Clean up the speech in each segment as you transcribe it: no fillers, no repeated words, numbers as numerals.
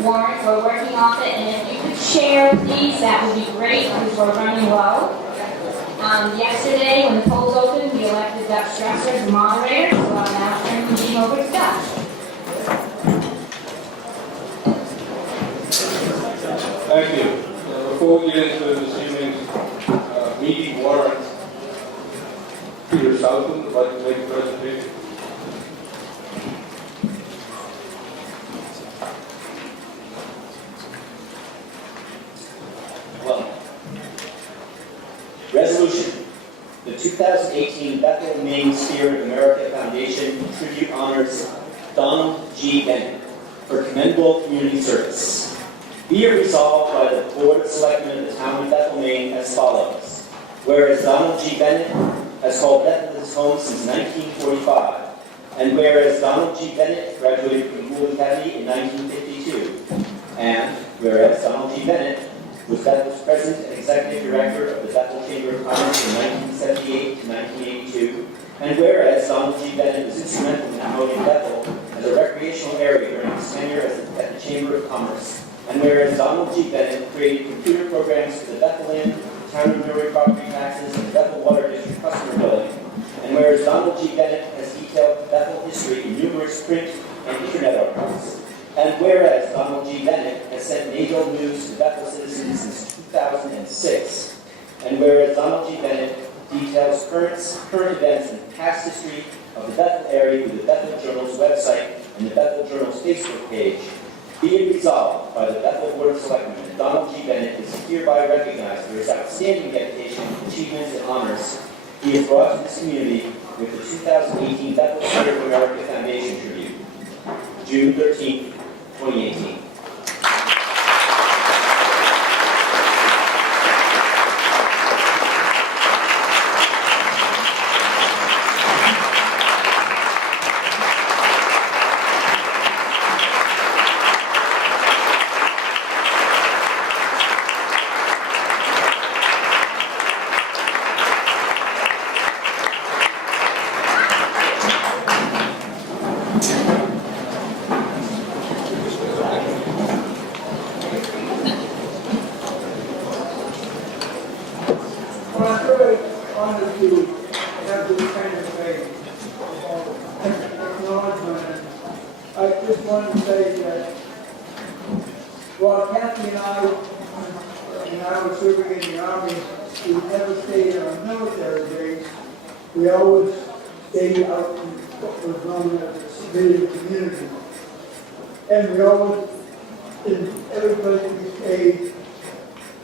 warrants. We're working off it, and if you could share these, that would be great because we're running low. Yesterday, when the polls opened, we elected Doug Stresser as the moderator, so I'll now turn the meeting over to Doug. Thank you. Before we get into this evening's meeting warrant, Peter Southland would like to make a presentation. Well, resolution. The 2018 Bethel, Maine Spirit of America Foundation tribute honors Donald G. Bennett for commendable community service. Be it resolved by the Board of Selectmen of the Town of Bethel, Maine as follows. Whereas Donald G. Bennett has called Bethel his home since 1945, and whereas Donald G. Bennett graduated from Gould Academy in 1952, and whereas Donald G. Bennett was Bethel's President and Executive Director of the Bethel Chamber of Commerce from 1978 to 1982, and whereas Donald G. Bennett was instrumental in promoting Bethel as a recreational area during his tenure at the Chamber of Commerce, and whereas Donald G. Bennett created computer programs for the Bethel Inn, Town and Brewery property taxes, and the Bethel Water District customer billing, and whereas Donald G. Bennett has detailed Bethel history in numerous print and internet articles, and whereas Donald G. Bennett has sent NATO news to Bethel citizens since 2006, and whereas Donald G. Bennett details current events and past history of the Bethel area through the Bethel Journal's website and the Bethel Journal's Facebook page, be it resolved by the Bethel Board of Selectmen that Donald G. Bennett is hereby recognized for his outstanding dedication, achievements, and honors he has brought to this community with the 2018 Bethel Spirit of America Foundation tribute, June 13, 2018. We always stayed out in what was known as the civilian community. And we always, in every place we stayed,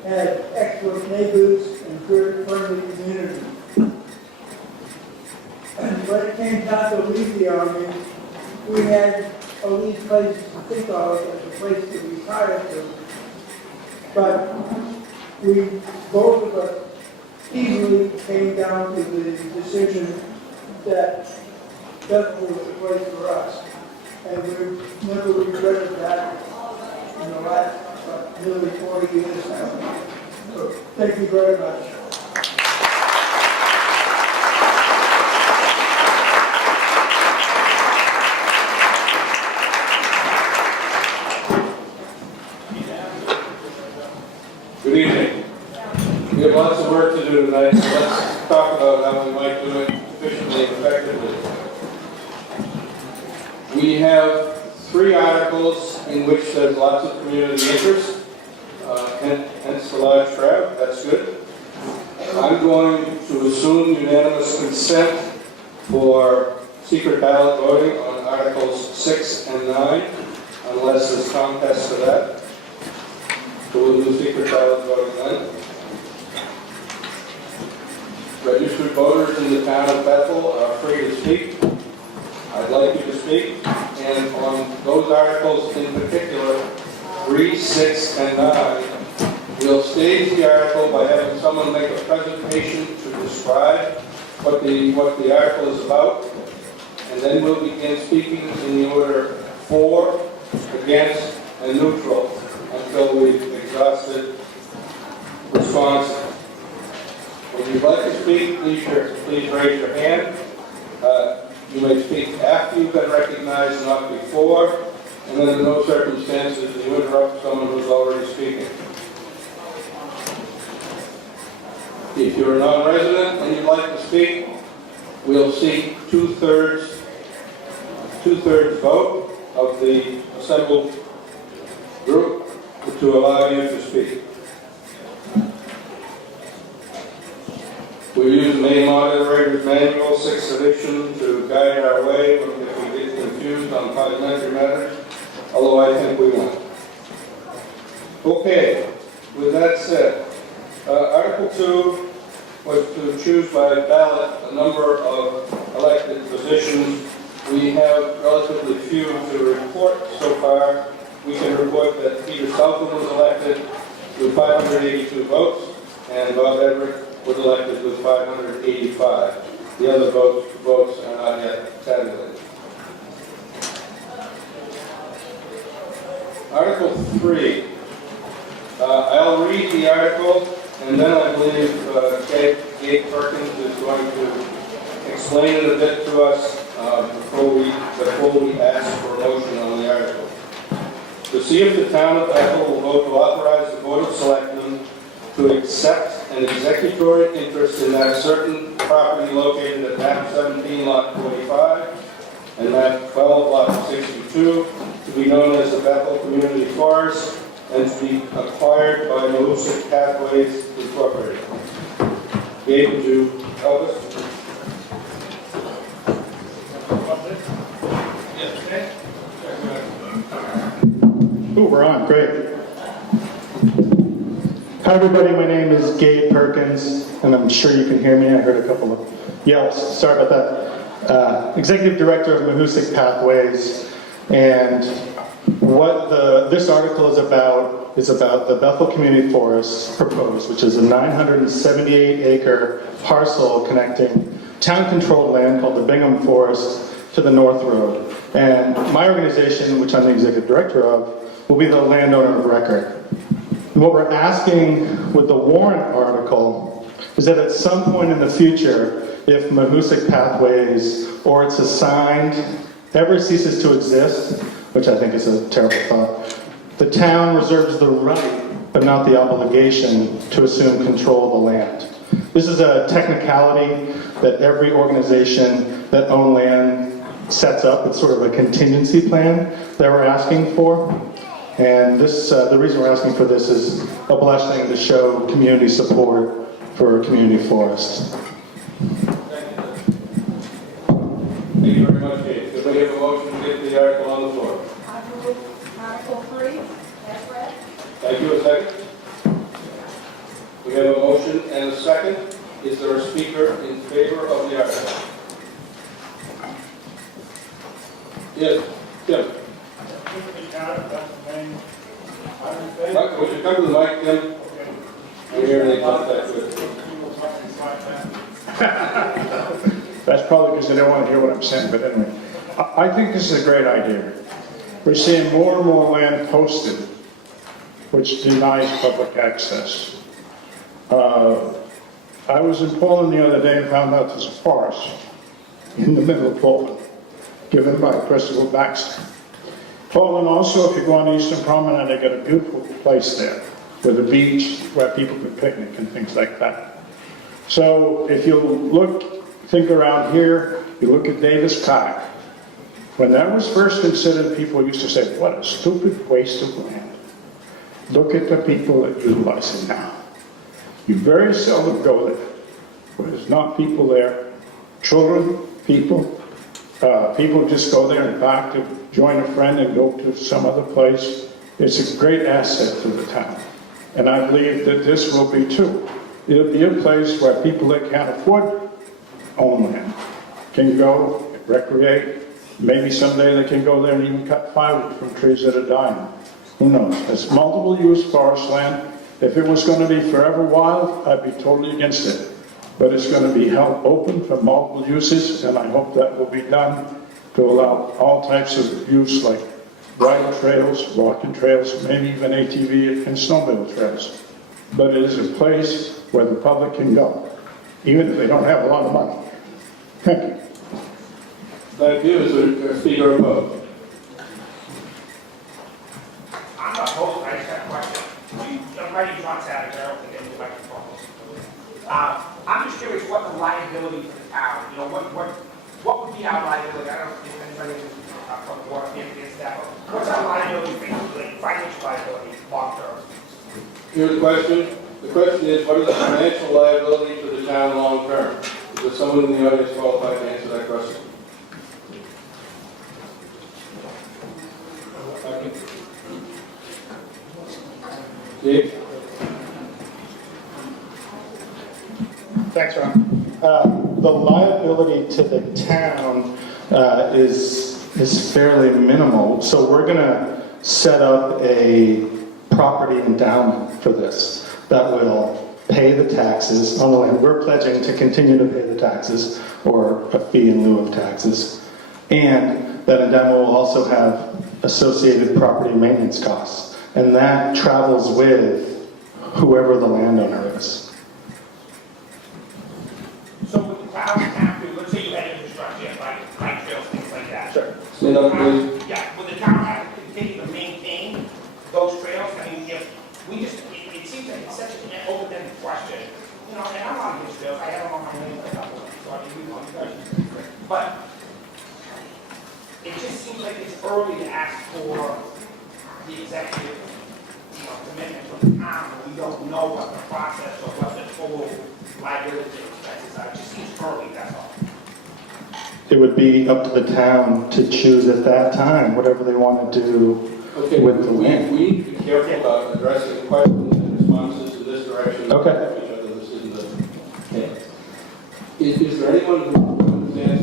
had excellent neighbors and good, friendly community. And when it came time to leave the Army, we had all these places to think of as a place to retire to. But we, both of us, easily came down to the decision that Bethel was the place for us. And we've never regretted that in the last nearly 40 years now. So thank you very much. Good evening. We have lots of work to do tonight, so let's talk about how we might do it efficiently and effectively. We have 3 articles in which there's lots of community interest, hence the large crowd. That's good. I'm going to assume unanimous consent for secret ballot voting on Articles 6 and 9, unless there's contest for that. So we'll do secret ballot voting then. Registered voters in the town of Bethel are free to speak. I'd like you to speak. And on those articles in particular, 3, 6, and 9, we'll stage the article by having someone make a presentation to describe what the article is about. And then we'll begin speaking in the order for, against, and neutral until we've exhausted responses. When you'd like to speak, please raise your hand. You may speak after you've been recognized, not before. and under no circumstances do you interrupt someone who's already speaking. If you're a non-resident and you'd like to speak, we'll seek two-thirds vote of the assembled group to allow you to speak. We use the main moderator's manual, 6th edition, to guide our way if we get confused on parliamentary matters, although I think we won't. Okay, with that said, Article 2 was to choose by ballot a number of elected positions. We have relatively few to report so far. We can report that Peter Southland was elected with 582 votes, and Bob Everett was elected with 585. The other votes are not yet tabulated. Article 3. I'll read the article, and then I believe Gabe Perkins is going to explain it a bit to us before we ask for a motion on the article. To see if the town of Bethel will vote to authorize the Board of Selectmen to accept an executory interest in that certain property located at map 17, lot 45, and map 12, lot 62, to be known as the Bethel Community Forest, and to be acquired by Mahoosic Pathways Incorporated. Gabe, would you help us? Ooh, we're on, great. Hi everybody, my name is Gabe Perkins, and I'm sure you can hear me. I heard a couple of yelps, sorry about that. Executive Director of Mahoosic Pathways, and what this article is about the Bethel Community Forest proposed, which is a 978-acre parcel connecting town-controlled land called the Bingham Forest to the North Road. And my organization, which I'm the Executive Director of, will be the landowner of record. And what we're asking with the warrant article is that at some point in the future, if Mahoosic Pathways or its assigned ever ceases to exist, which I think is a terrible thought, the town reserves the right, but not the obligation, to assume control of the land. This is a technicality that every organization that owns land sets up. It's sort of a contingency plan that we're asking for. And this, the reason we're asking for this is a blessing to show community support for community forests. Thank you very much, Gabe. Could we have a motion to get the article on the floor? I move Article 3, as read. Thank you. A second? We have a motion and a second. Is there a speaker in favor of the article? Yes, Tim. Mike, would you come to the mic, Tim? I'm here in contact with. That's probably because they don't want to hear what I'm saying, but anyway. I think this is a great idea. We're seeing more and more land posted, which denies public access. I was in Poland the other day and found out there's a forest in the middle of Poland, given by Percival Baxter. Poland also, if you go on Eastern Promenade, they got a beautiful place there with a beach where people can picnic and things like that. So if you think around here, you look at Davis Park. When that was first considered, people used to say, what a stupid waste of land. Look at the people that utilize it now. You very seldom go there where there's not people there. Children, people just go there in fact to join a friend and go to some other place. It's a great asset to the town. And I believe that this will be too. It'll be a place where people that can't afford own land can go recreate. Maybe someday they can go there and even cut firewood from trees that are dying. Who knows? It's multiple use forest land. If it was going to be forever wild, I'd be totally against it. But it's going to be held open for multiple uses, and I hope that will be done to allow all types of use like bridle trails, walking trails, maybe even ATV and snowmobile trails. But it is a place where the public can go, even if they don't have a lot of money. Thank you. Thank you. Is there a speaker opposed? my name's Ron Savage, I don't think any microphones. I'm just curious what the liability for the town, you know, what would be our liability? I don't think anybody can from the water against that, but what's our liability, like financial liability, long term? Here's the question. The question is, what is the financial liability to the town long term? Is there someone in the audience qualified to answer that question? Dave? Thanks, Ron. The liability to the town is fairly minimal. So we're going to set up a property endowment for this that will pay the taxes on the land. We're pledging to continue to pay the taxes, or a fee in lieu of taxes. And that endowment will also have associated property maintenance costs. And that travels with whoever the landowner is. So would the town have to, let's say you had infrastructure, like bike trails, things like that. Sure. Stand up, please. Yeah, would the town have to continue to maintain those trails? I mean, if we just, it seems like it's such an open-ended question. You know, and I'm on these trails, I have them on my name for a couple of them, so I mean, we want to. But it just seems like it's early to ask for the executive, you know, commitment from the town, but we don't know what the process or what the total liability expenses are. It just seems early, that's all. It would be up to the town to choose at that time whatever they want to do Okay, with the we land. need to be careful about addressing questions and responses in this direction. Okay. Each other. This isn't is there anyone who understands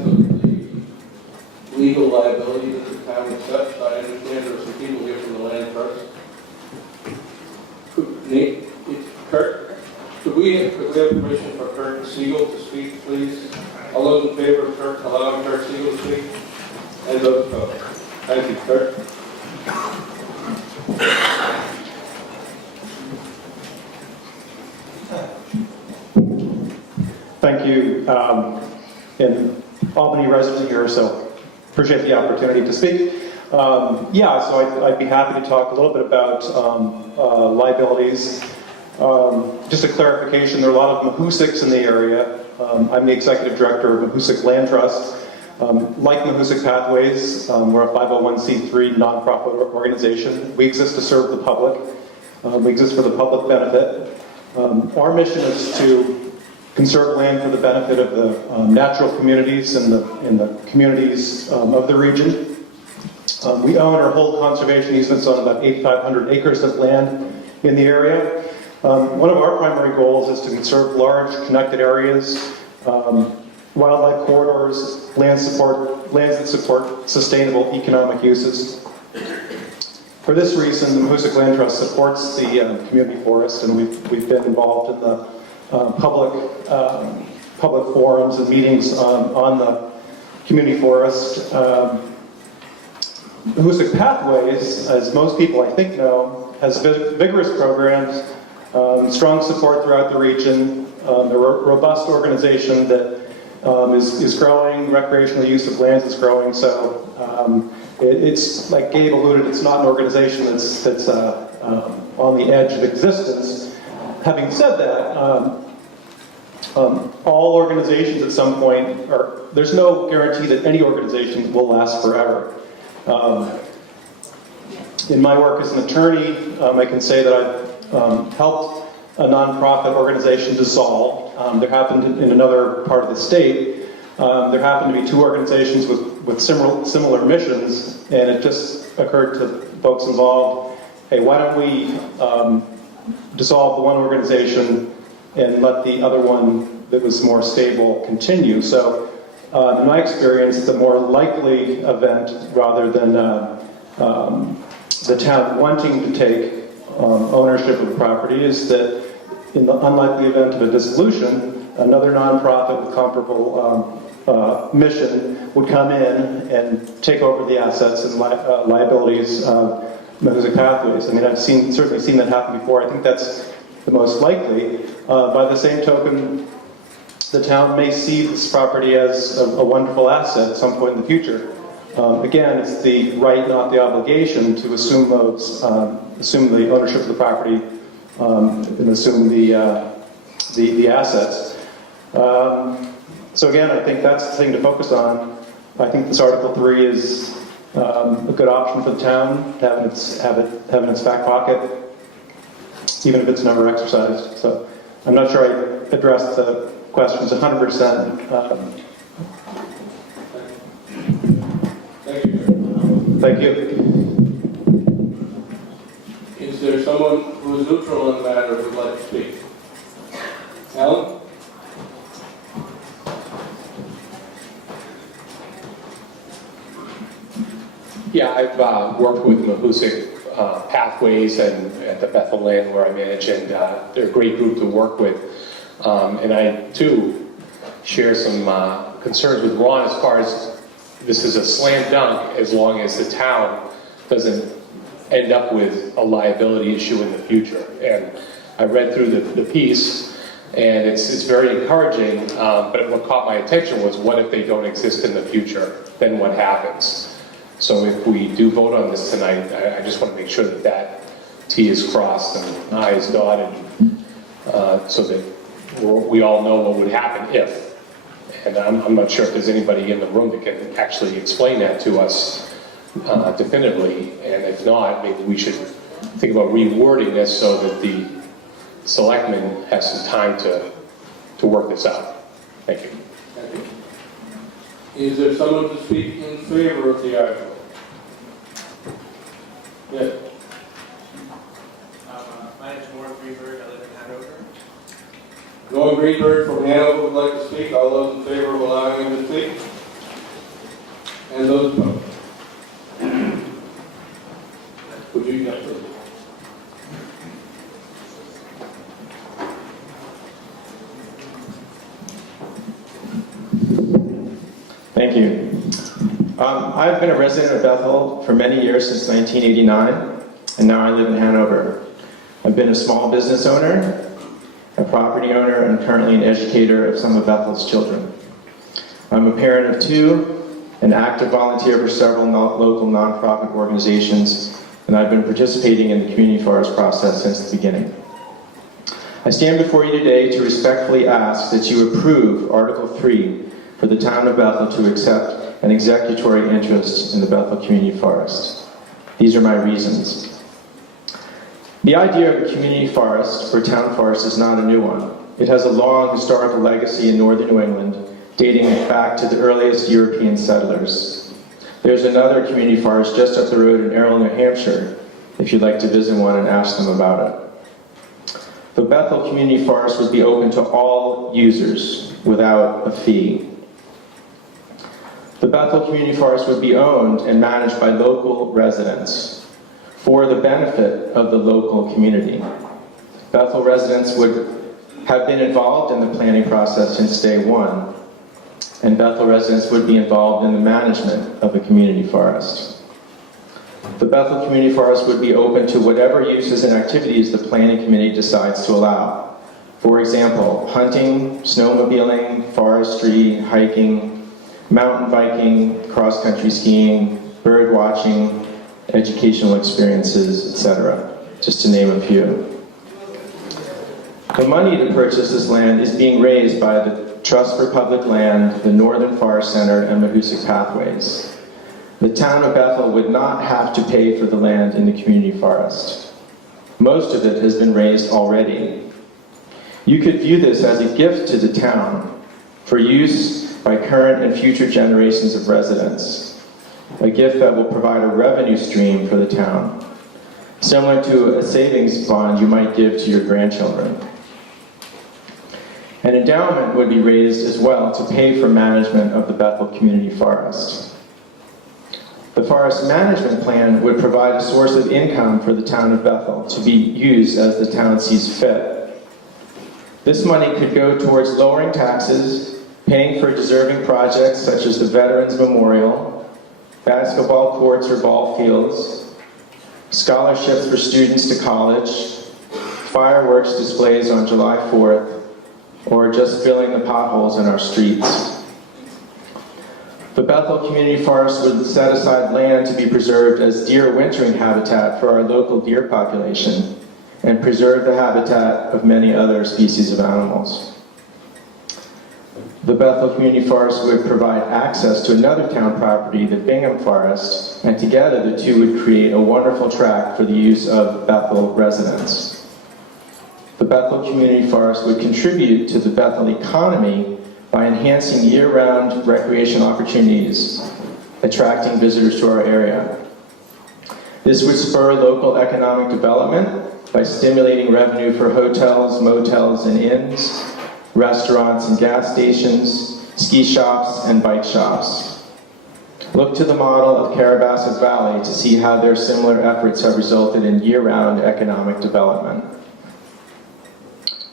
the legal liability that the town accepts? I understand there are some people here from the land first. Nate, Kurt, could we have permission for Kurt Siegel to speak, please? All those in favor of Kurt, allowing Kurt Siegel to speak? And those opposed? Thank you, Kurt. Thank you. And Albany resident here, so appreciate the opportunity to speak. So I'd be happy to talk a little bit about liabilities. Just a clarification, there are a lot of Mahoosics in the area. I'm the executive director of Mahoosic Land Trust. Like Mahoosic Pathways, we're a 501c3 nonprofit organization. We exist to serve the public. We exist for the public benefit. Our mission is to conserve land for the benefit of the natural communities and the communities of the region. We own or hold conservation easements on about 8,500 acres of land in the area. One of our primary goals is to conserve large connected areas, wildlife corridors, lands that support sustainable economic uses. For this reason, the Mahoosic Land Trust supports the community forest, and we've been involved in the public forums and meetings on the community forest. Mahoosic Pathways, as most people I think know, has vigorous programs, strong support throughout the region. They're a robust organization that is growing. Recreational use of lands is growing. So it's like Gabe alluded, it's not an organization that's on the edge of existence. Having said that, all organizations at some point, there's no guarantee that any organization will last forever. In my work as an attorney, I can say that I've helped a nonprofit organization dissolve. There happened in another part of the state. There happened to be two organizations with similar missions, and it just occurred to folks involved, hey, why don't we dissolve the one organization and let the other one that was more stable continue. So in my experience, the more likely event, rather than the town wanting to take ownership of the property, is that in the unlikely event of a dissolution, another nonprofit with comparable mission would come in and take over the assets and liabilities of Mahoosic Pathways. I mean, I've certainly seen that happen before. I think that's the most likely. By the same token, the town may see this property as a wonderful asset at some point in the future. Again, it's the right, not the obligation, to assume the ownership of the property and assume the assets. So again, I think that's the thing to focus on. I think this Article 3 is a good option for the town, having having its back pocket, even if it's never exercised. So I'm not sure I addressed the questions 100%. Thank you. Thank you. Is there someone who is neutral on the matter who would like to speak? Alan? Yeah, I've worked with Mahoosic Pathways and at the Bethel land where I manage, and they're a great group to work with. And I, too, share some concerns with Ron as far as this is a slam dunk as long as the town doesn't end up with a liability issue in the future. And I read through the piece, and it's very encouraging, but what caught my attention was, what if they don't exist in the future? Then what happens? So if we do vote on this tonight, I just want to make sure that that T is crossed and I is dotted, so that we all know what would happen if. And I'm not sure if there's anybody in the room that can actually explain that to us definitively. And if not, maybe we should think about rewording this so that the selectmen have some time to work this out. Thank you. Thank you. Is there someone to speak in favor of the article? Yes. My name is Norm Greenberg. I live in Hanover. Norm Greenberg from Hanover would like to speak. All those in favor of allowing him to speak? And those opposed? Would you get this? Thank you. I've been a resident of Bethel for many years, since 1989, and now I live in Hanover. I've been a small business owner, a property owner, and currently an educator of some of Bethel's children. I'm a parent of 2, an active volunteer for several local nonprofit organizations, and I've been participating in the community forest process since the beginning. I stand before you today to respectfully ask that you approve Article 3 for the town of Bethel to accept an executory interest in the Bethel Community Forest. These are my reasons. The idea of a community forest or town forest is not a new one. It has a long historical legacy in northern New England, dating back to the earliest European settlers. There's another community forest just up the road in Errol, New Hampshire, if you'd like to visit one and ask them about it. The Bethel Community Forest would be open to all users without a fee. The Bethel Community Forest would be owned and managed by local residents for the benefit of the local community. Bethel residents would have been involved in the planning process since day one, and Bethel residents would be involved in the management of the community forest. The Bethel Community Forest would be open to whatever uses and activities the planning committee decides to allow. For example, hunting, snowmobiling, forestry, hiking, mountain biking, cross-country skiing, bird watching, educational experiences, etc., just to name a few. The money to purchase this land is being raised by the Trust for Public Land, the Northern Forest Center, and Mahoosic Pathways. The town of Bethel would not have to pay for the land in the community forest. Most of it has been raised already. You could view this as a gift to the town for use by current and future generations of residents, a gift that will provide a revenue stream for the town, similar to a savings bond you might give to your grandchildren. An endowment would be raised as well to pay for management of the Bethel Community Forest. The forest management plan would provide a source of income for the town of Bethel to be used as the town sees fit. This money could go towards lowering taxes, paying for deserving projects such as the Veterans Memorial, basketball courts or ball fields, scholarships for students to college, fireworks displays on July 4th, or just filling the potholes in our streets. The Bethel Community Forest would set aside land to be preserved as deer wintering habitat for our local deer population, and preserve the habitat of many other species of animals. The Bethel Community Forest would provide access to another town property, the Bingham Forest, and together the two would create a wonderful tract for the use of Bethel residents. The Bethel Community Forest would contribute to the Bethel economy by enhancing year-round recreation opportunities, attracting visitors to our area. This would spur local economic development by stimulating revenue for hotels, motels, and inns, restaurants and gas stations, ski shops, and bike shops. Look to the model of Carabasset Valley to see how their similar efforts have resulted in year-round economic development.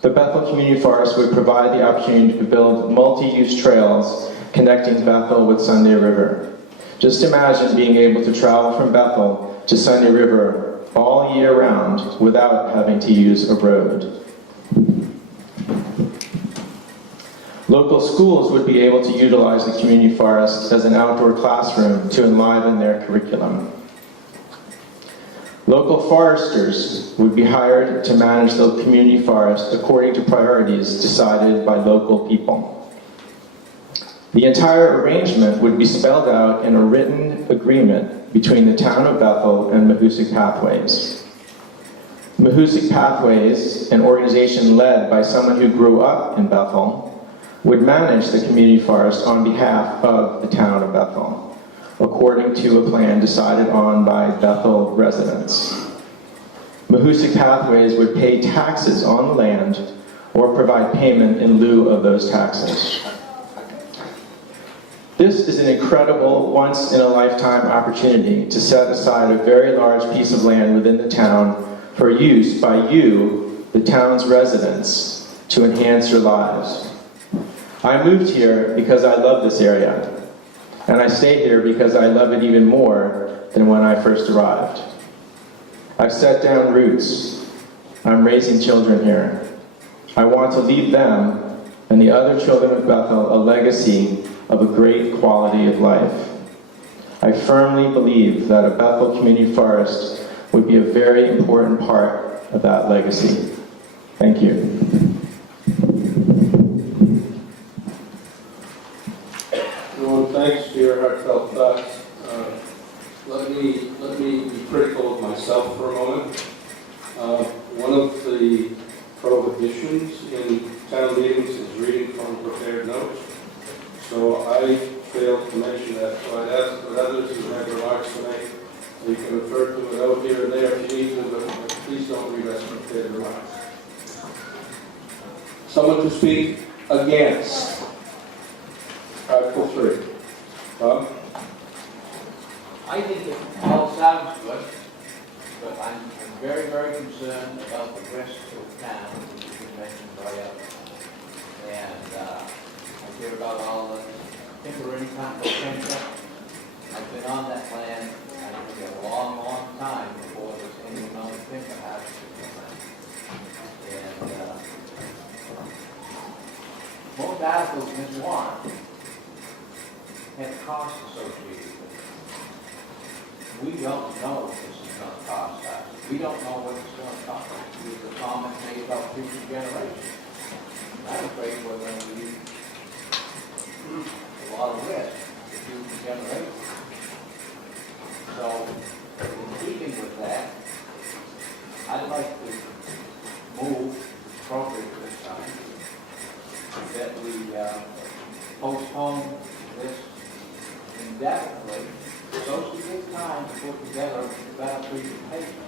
The Bethel Community Forest would provide the opportunity to build multi-use trails connecting Bethel with Sunday River. Just imagine being able to travel from Bethel to Sunday River all year round without having to use a road. Local schools would be able to utilize the community forest as an outdoor classroom to enliven their curriculum. Local foresters would be hired to manage the community forest according to priorities decided by local people. The entire arrangement would be spelled out in a written agreement between the town of Bethel and Mahoosic Pathways. Mahoosic Pathways, an organization led by someone who grew up in Bethel, would manage the community forest on behalf of the town of Bethel, according to a plan decided on by Bethel residents. Mahoosic Pathways would pay taxes on the land or provide payment in lieu of those taxes. This is an incredible, once-in-a-lifetime opportunity to set aside a very large piece of land within the town for use by you, the town's residents, to enhance your lives. I moved here because I love this area, and I stay here because I love it even more than when I first arrived. I've set down roots. I'm raising children here. I want to leave them and the other children of Bethel a legacy of a great quality of life. I firmly believe that a Bethel community forest would be a very important part of that legacy. Thank you. Thanks for your heartfelt thoughts. Let me be critical of myself for a moment. One of the prohibitions in town meetings is reading from prepared notes. So I failed to mention that. So I'd ask that others who have remarks to make, you can refer to a note here and there if you need to, but please don't read us prepared remarks. Someone to speak against Article 3. Bob? I think it all sounds good, but I'm very, very concerned about the rest of town, which has been mentioned by others. And I hear about all the timbering potential. I've been on that land, and it will be a long, long time before there's any amount of timber houses. And most articles in this warrant have costs associated with it. We don't know what this is going to cost us. We don't know what it's going to cost us. With the comment made about future generations. I'm afraid we're going to leave a lot of risk to future generations. So, in keeping with that, I'd like to move appropriate this time that we postpone this indefinitely, so we get time to put together a better presentation.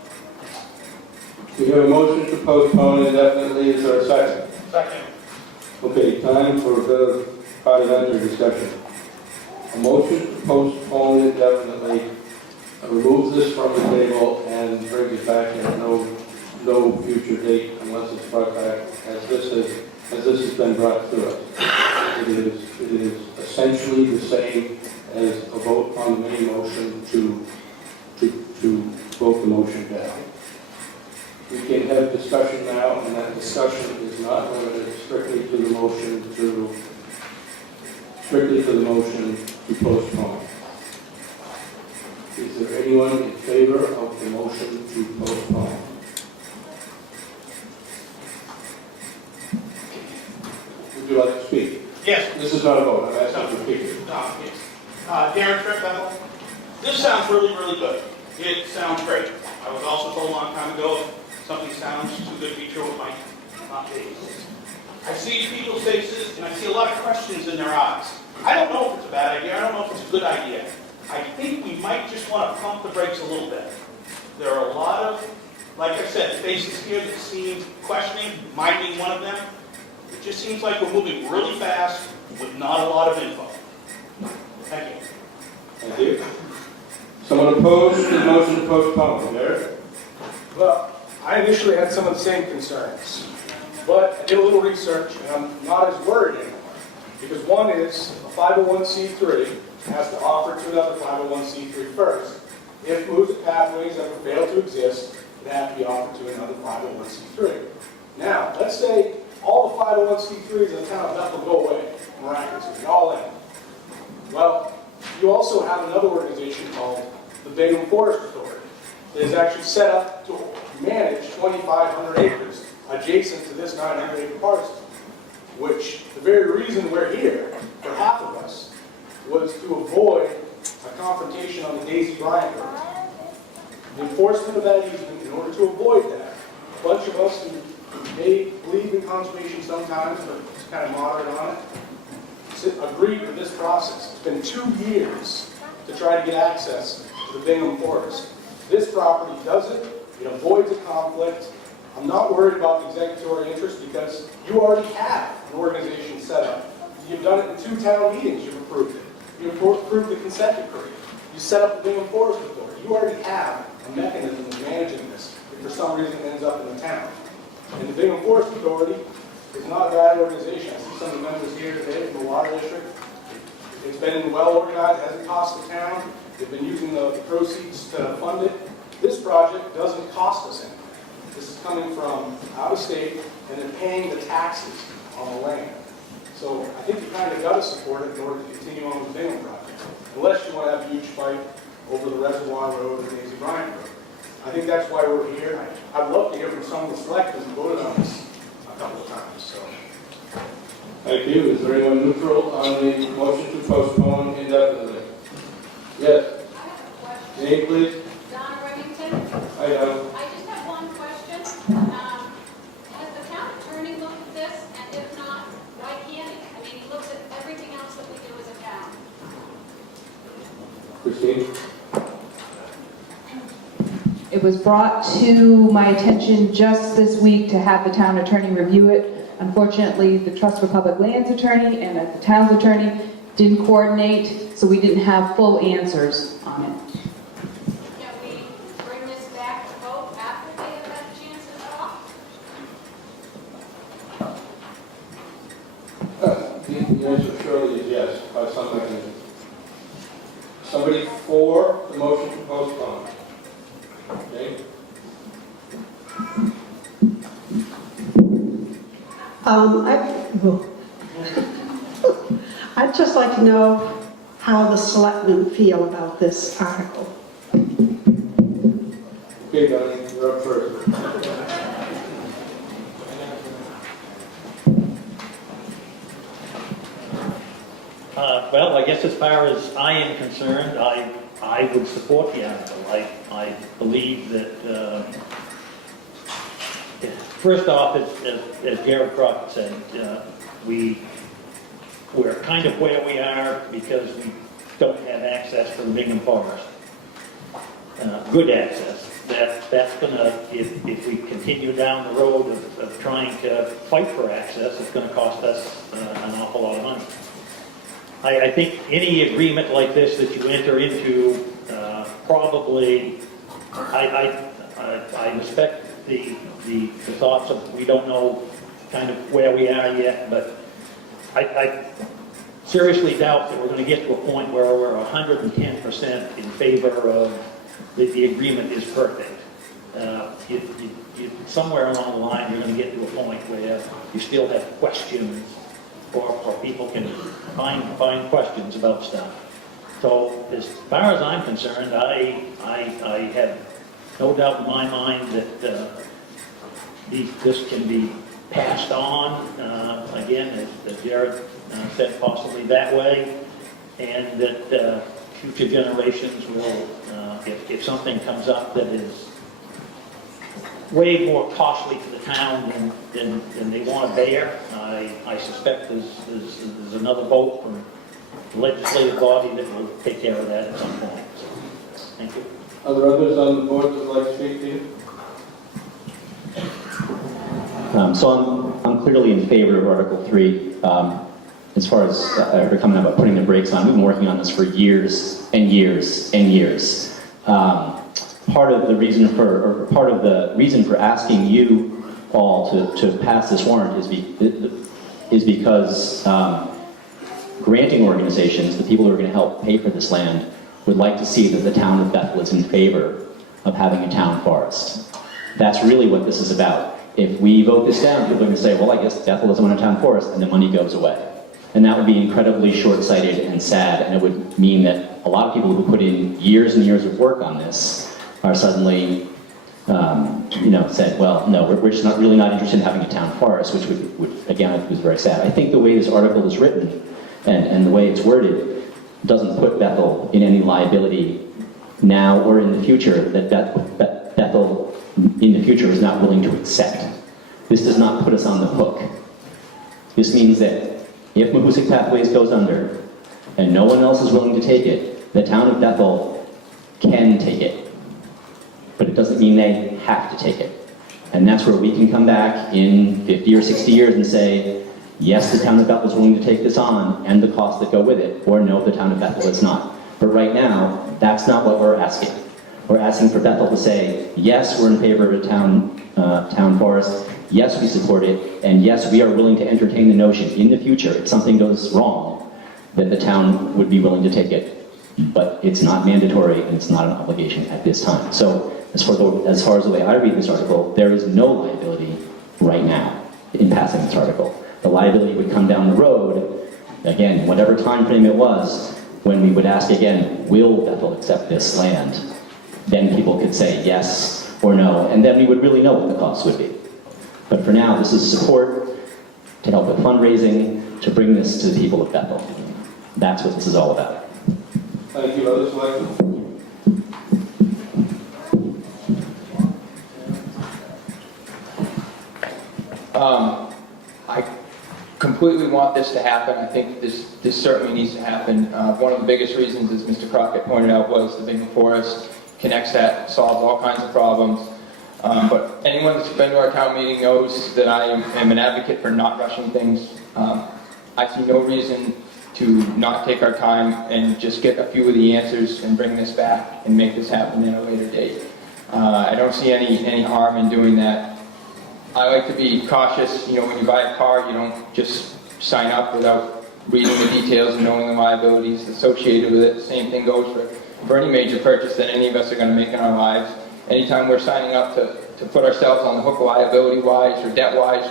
We have a motion to postpone indefinitely. Is there a second? Second. Okay, time for a bit of parliamentary discussion. A motion to postpone indefinitely, remove this from the table and bring it back at no future date unless it's brought back as this has been brought to us. It is essentially the same as a vote on the main motion to vote the motion down. We can have discussion now, and that discussion is not limited strictly to the motion to postpone. Is there anyone in favor of the motion to postpone? speak? Yes. This is not a vote, I'm asking you to speak. Yes. Darren Tripp, Bethel. This sounds really, really good. It sounds great. I was also told a long time ago, if something sounds too good to be true, it might not be. I see people's faces, and I see a lot of questions in their eyes. I don't know if it's a bad idea. I don't know if it's a good idea. I think we might just want to pump the brakes a little bit. There are a lot of, like I said, faces here that seem questioning, mine being one of them. It just seems like we're moving really fast with not a lot of info. Thank you. Thank you. Someone opposed to the motion to postpone? Derek? Well, I initially had some of the same concerns, but I did a little research and I'm not as worried anymore. Because one is a 501c3 has to offer to another 501c3 first. If Mahoosic Pathways ever fail to exist, it has to be offered to another 501c3. Now, let's say all the 501c3s in the town of Bethel go away, miraculously, they all end. Well, you also have another organization called the Bethel Forest Authority that is actually set up to manage 2,500 acres adjacent to this 900-acre parcel, which the very reason we're here, for half of us, was to avoid a confrontation on the Daisy Bryant Road. The enforcement of that easement, in order to avoid that, a bunch of us who may believe in conservation sometimes, but it's kind of moderate on it, agreed with this process. It's been 2 years to try to get access to the Bingham Forest. This property does it. It avoids a conflict. I'm not worried about the executory interest because you already have an organization set up. You've done it in 2 town meetings. You've approved it. You've approved the consent decree. You set up the Bingham Forest Authority. You already have a mechanism of managing this if for some reason it ends up in the town. And the Bingham Forest Authority is not a bad organization. I see some of the members here today from the Water District. It's been well organized, it hasn't cost the town. They've been using the proceeds to fund it. This project doesn't cost us anything. This is coming from out of state and then paying the taxes on the land. So I think you kind of got to support it in order to continue on with the Bingham project. Unless you want to have a huge fight over the Reservoir Road and Daisy Bryant Road. I think that's why we're here. I'd love to hear from some of the selectors who voted on this a couple of times. So. Thank you. Is there anyone neutral on the motion to postpone indefinitely? Yes. I have a question. Name, please. Donna Remington. Hi, Don. I just have one question. Has the town attorney looked at this? And if not, why can't he? I mean, he looks at everything else that we do as a town. Christine? It was brought to my attention just this week to have the town attorney review it. Unfortunately, the Trust for Public Lands attorney and the town's attorney didn't coordinate, so we didn't have full answers on it. Can we bring this back to vote after they have had a chance to talk? The answer surely is yes, by some mechanism. Somebody for the motion to postpone? Okay. I'd just like to know how the selectmen feel about this article. Okay, Donnie, you're up first. Well, I guess as far as I am concerned, I would support the article. I believe that, first off, as Jared Crockett said, we're kind of where we are because we don't have access to the Bingham Forest. Good access. That's gonna, if we continue down the road of trying to fight for access, it's gonna cost us an awful lot of money. I think any agreement like this that you enter into, probably, I respect the thoughts of, we don't know kind of where we are yet, but I seriously doubt that we're going to get to a point where we're 110% in favor of the agreement is perfect. Somewhere along the line, you're going to get to a point where you still have questions, or people can find questions about stuff. So as far as I'm concerned, I have no doubt in my mind that this can be passed on, again, as Jared said, possibly that way, and that future generations will, if something comes up that is way more costly to the town than they want to bear, I suspect there's another vote from the legislative body that will take care of that at some point. So, thank you. Are there others on the board that would like to speak to you? So I'm clearly in favor of Article 3. As far as her comment about putting the brakes on, we've been working on this for years and years and years. Part of the reason for asking you all to pass this warrant is because granting organizations, the people who are going to help pay for this land, would like to see that the town of Bethel is in favor of having a town forest. That's really what this is about. If we vote this down, people are going to say, well, I guess Bethel doesn't want a town forest, and the money goes away. And that would be incredibly short-sighted and sad, and it would mean that a lot of people who put in years and years of work on this are suddenly, said, well, no, we're just really not interested in having a town forest, which would again, was very sad. I think the way this article is written and the way it's worded doesn't put Bethel in any liability now or in the future that Bethel in the future is not willing to accept. This does not put us on the hook. This means that if Mahoosic Pathways goes under and no one else is willing to take it, the town of Bethel can take it. But it doesn't mean they have to take it. And that's where we can come back in 50 or 60 years and say, yes, the town of Bethel is willing to take this on and the costs that go with it, or no, the town of Bethel is not. But right now, that's not what we're asking. We're asking for Bethel to say, yes, we're in favor of a town forest, yes, we support it, and yes, we are willing to entertain the notion in the future, if something goes wrong, that the town would be willing to take it. But it's not mandatory and it's not an obligation at this time. So as far as the way I read this article, there is no liability right now in passing this article. The liability would come down the road, again, whatever time frame it was, when we would ask again, will Bethel accept this land? Then people could say yes or no, and then we would really know what the costs would be. But for now, this is support to help with fundraising, to bring this to the people of Bethel. That's what this is all about. Thank you. Others like to? I completely want this to happen. I think this certainly needs to happen. One of the biggest reasons, as Mr. Crockett pointed out, was the Bingham Forest connects that, solves all kinds of problems. But anyone that's been to our town meeting knows that I am an advocate for not rushing things. I see no reason to not take our time and just get a few of the answers and bring this back and make this happen at a later date. I don't see any harm in doing that. I like to be cautious. You know, when you buy a car, you don't just sign up without reading the details and knowing the liabilities associated with it. The same thing goes for any major purchase that any of us are going to make in our lives. Anytime we're signing up to put ourselves on the hook liability-wise or debt-wise,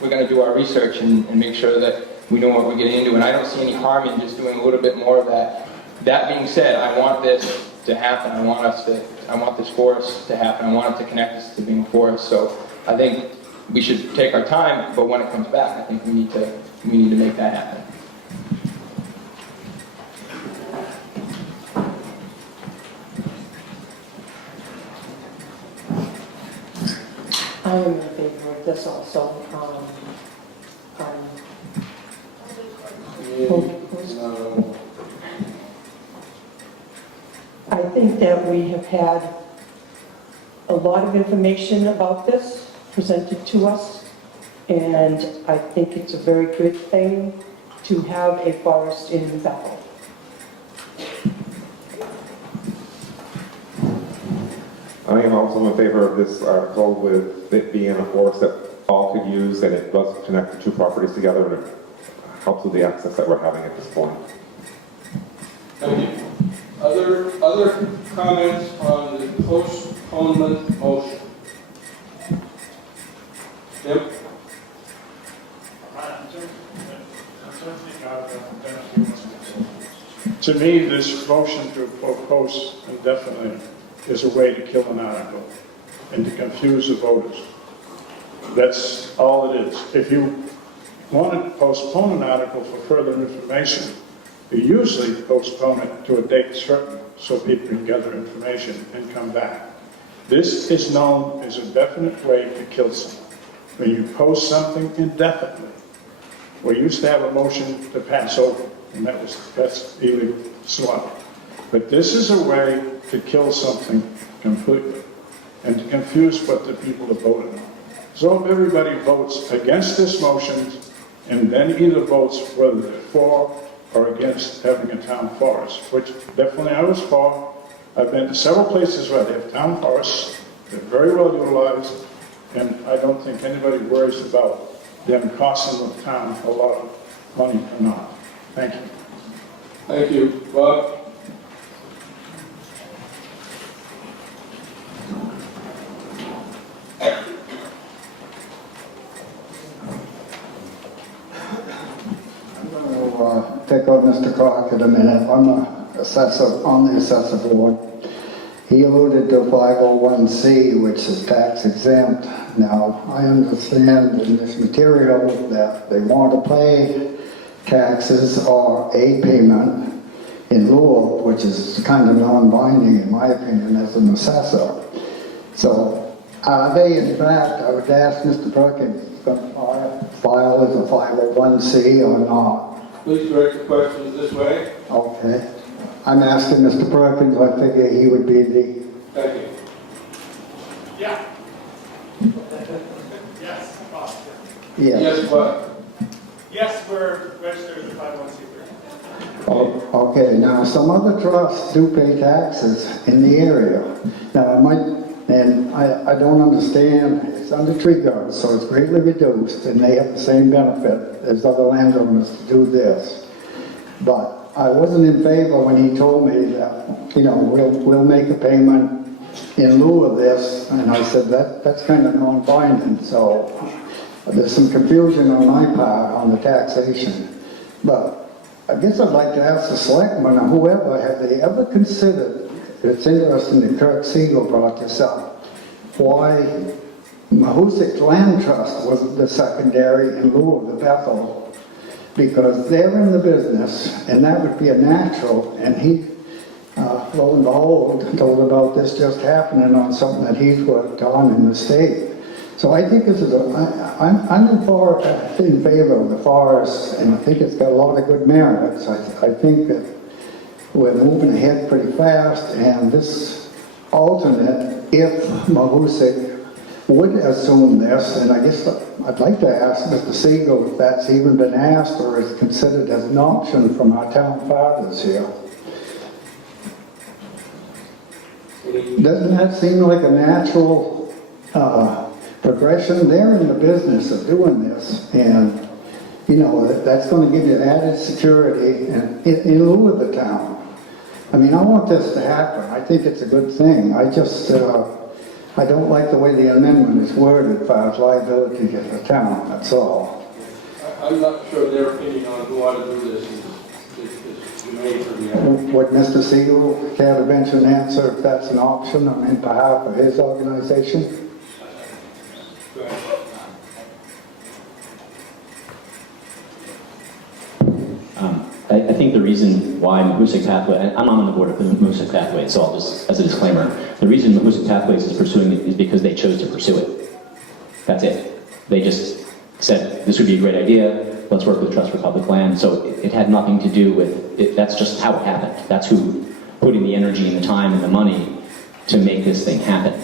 we're going to do our research and make sure that we know what we're getting into. And I don't see any harm in just doing a little bit more of that. That being said, I want this to happen. I want this forest to happen. I want it to connect us to being a forest. So I think we should take our time, but when it comes back, I think we need to make that happen. I am in favor of this also. I think that we have had a lot of information about this presented to us, and I think it's a very good thing to have a forest in Bethel. I am also in favor of this article with it being a forest that all could use, and it does connect the two properties together, and it helps with the access that we're having at this point. Thank you. Other comments on the postponement motion? Jim? To me, this motion to propose indefinitely is a way to kill an article and to confuse the voters. That's all it is. If you want to postpone an article for further information, you usually postpone it to a date certain so people can gather information and come back. This is known as a definite way to kill someone. When you post something indefinitely, we used to have a motion to pass over, and that's illegal slaughter. But this is a way to kill something completely and to confuse what the people are voting on. So if everybody votes against this motion and then either votes whether they're for or against having a town forest, which definitely I was for. I've been to several places where they have town forests. They're very well utilized, and I don't think anybody worries about them costing the town a lot of money or not. Thank you. Thank you. Bob? Take out Mr. Crockett a minute. I'm a assessor on the assessor board. He alluded to 501c, which is tax exempt. Now, I understand in this material that they want to pay taxes or a payment in lieu of, which is kind of non-binding in my opinion as an assessor. So, are they in fact, I would ask Mr. Perkins, going to file as a 501c or not? Please direct the questions this way. Okay. I'm asking Mr. Perkins, I figure he would be the... Thank you. Yeah. Yes. Yes. Yes, what? Yes, we're registered as a 501c3. Oh, okay, now some other trusts do pay taxes in the area. Now, I don't understand, it's under tree guards, so it's greatly reduced, and they have the same benefit as other landowners to do this. But I wasn't in favor when he told me that, you know, we'll make a payment in lieu of this, and I said that's kind of non-binding, so there's some confusion on my part on the taxation. But I guess I'd like to ask the selectmen or whoever, have they ever considered, it's interesting that Kirk Siegel brought this up, why Mahoosic Land Trust was the secondary in lieu of the Bethel, because they're in the business, and that would be a natural, and he, lo and behold, told about this just happening on something that he's worked on in the state. So I think this is I'm in favor of the forest, and I think it's got a lot of good merits. I think that we're moving ahead pretty fast, and this alternate, if Mahoosic would assume this, and I guess I'd like to ask Mr. Siegel if that's even been asked or is considered as an option from our town fathers here. Doesn't that seem like a natural progression? They're in the business of doing this, and you know, that's going to give you added security in lieu of the town. I mean, I want this to happen. I think it's a good thing. I just, I don't like the way the amendment is worded as far as liability to the town, that's all. I'm not sure their opinion on who ought to do this is made for the other. Would Mr. Siegel care to venture an answer if that's an option on behalf of his organization? Go ahead. I think the reason why Mahoosic Pathway, I'm on the board of Mahoosic Pathway, so I'll just, as a disclaimer, the reason Mahoosic Pathways is pursuing it is because they chose to pursue it. That's it. They just said, this would be a great idea, let's work with Trust for Public Land. So it had nothing to do with, that's just how it happened. That's who put in the energy and the time and the money to make this thing happen.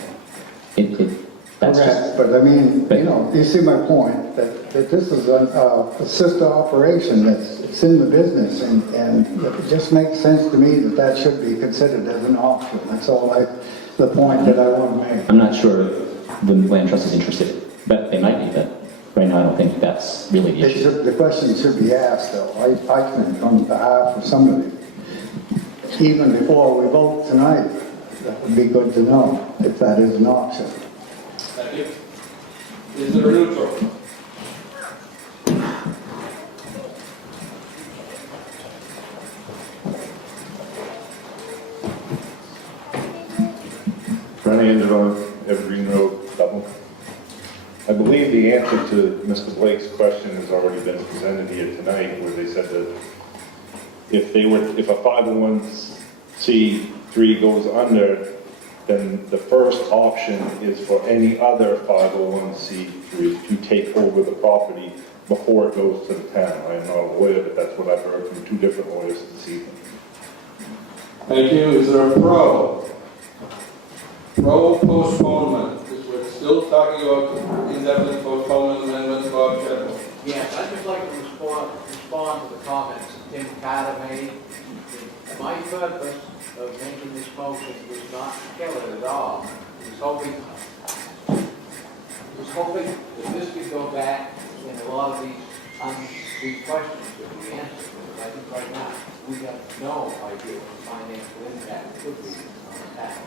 That's correct, just, but I mean, you know, you see my point, that this is a sister operation that's in the business, and it just makes sense to me that should be considered as an option. That's all the point that I want to make. I'm not sure the land trust is interested, but they might be, but right now I don't think that's really the issue. The question should be asked, though, I think, on behalf of somebody. Even before we vote tonight, that would be good to know if that is an option. Thank you. Is there a neutral? Ronnie Angelo, Evergreen Road, Dublin. I believe the answer to Mr. Blake's question has already been presented here tonight, where they said that if a 501c3 goes under, then the first option is for any other 501c3 to take over the property before it goes to the town. I am not a lawyer, but that's what I've heard from two different lawyers this evening. Thank you. Is there a pro? Pro postponement. We're still talking about indefinite postponement amendment about general. Yes, I'd just like to respond to the comments that Tim Carter made. My purpose of making this motion was not to kill it at all. I was hoping that this could go back and a lot of these questions could be answered. But I think right now, we have no idea what the financial impact could be on the town.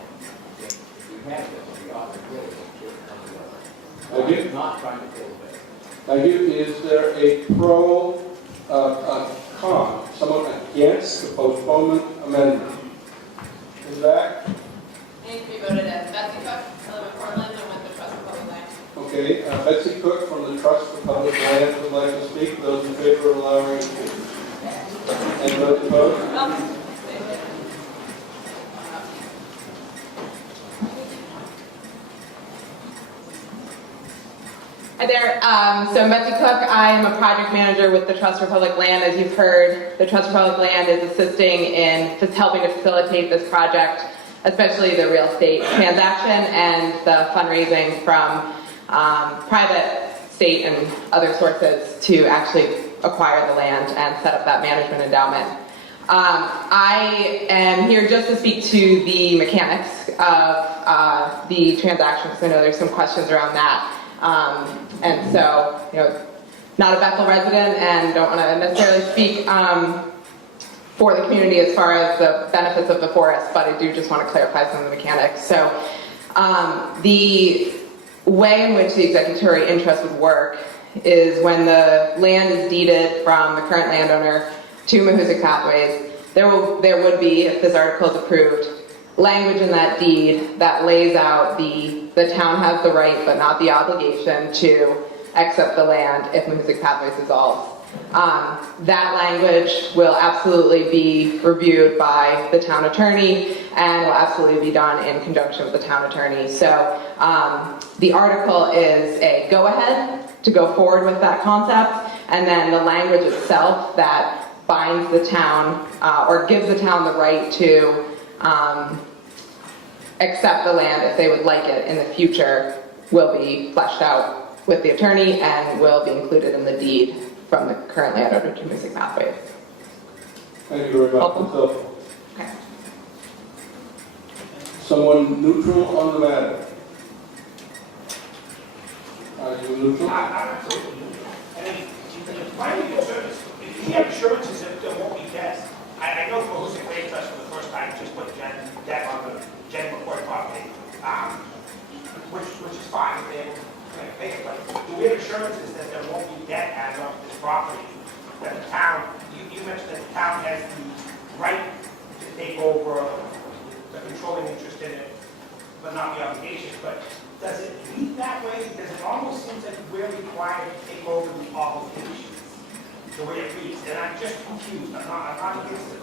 If we have this, we ought to really make sure it comes up. Thank you. I'm not trying to kill it. Thank you. Is there a pro, con, someone against the postponement amendment? Is that? Need to be voted as Betsy Cook, I live in Portland, I'm with the Trust for Public Lands. Okay, Betsy Cook from the Trust for Public Lands would like to speak. Those in favor of allowing her to speak? And those opposed? Hi there. So I'm Betsy Cook. I am a project manager with the Trust for Public Land. As you've heard, the Trust for Public Land is assisting in helping to facilitate this project, especially the real estate transaction and the fundraising from private, state, and other sources to actually acquire the land and set up that management endowment. I am here just to speak to the mechanics of the transaction, because I know there's some questions around that. And so, not a Bethel resident and don't want to necessarily speak for the community as far as the benefits of the forest, but I do just want to clarify some of the mechanics. So, the way in which the executory interest would work is when the land is deeded from the current landowner to Mahoosic Pathways, there would be, if this article is approved, language in that deed that lays out the town has the right but not the obligation to accept the land if Mahoosic Pathways dissolves. That language will absolutely be reviewed by the town attorney and will absolutely be done in conjunction with the town attorney. So the article is a go-ahead to go forward with that concept, and then the language itself that binds the town or gives the town the right to accept the land if they would like it in the future will be fleshed out with the attorney and will be included in the deed from the current landowner to Mahoosic Pathways. Thank you very much. So, someone neutral on the matter? Are you neutral? I'm absolutely neutral. I mean, why do you service? If you have assurances that there won't be deaths, I know Mahoosic Land Trust for the first time just put debt on the Jen McCoy property, which is fine if they can pay it, but do we have assurances that there won't be debt as of this property? That the town, you mentioned that the town has the right to take over the controlling interest in it, but not the obligations, but does it read that way? Because it almost seems like we're required to take over the obligations, the way it reads, and I'm just confused, I'm not against it.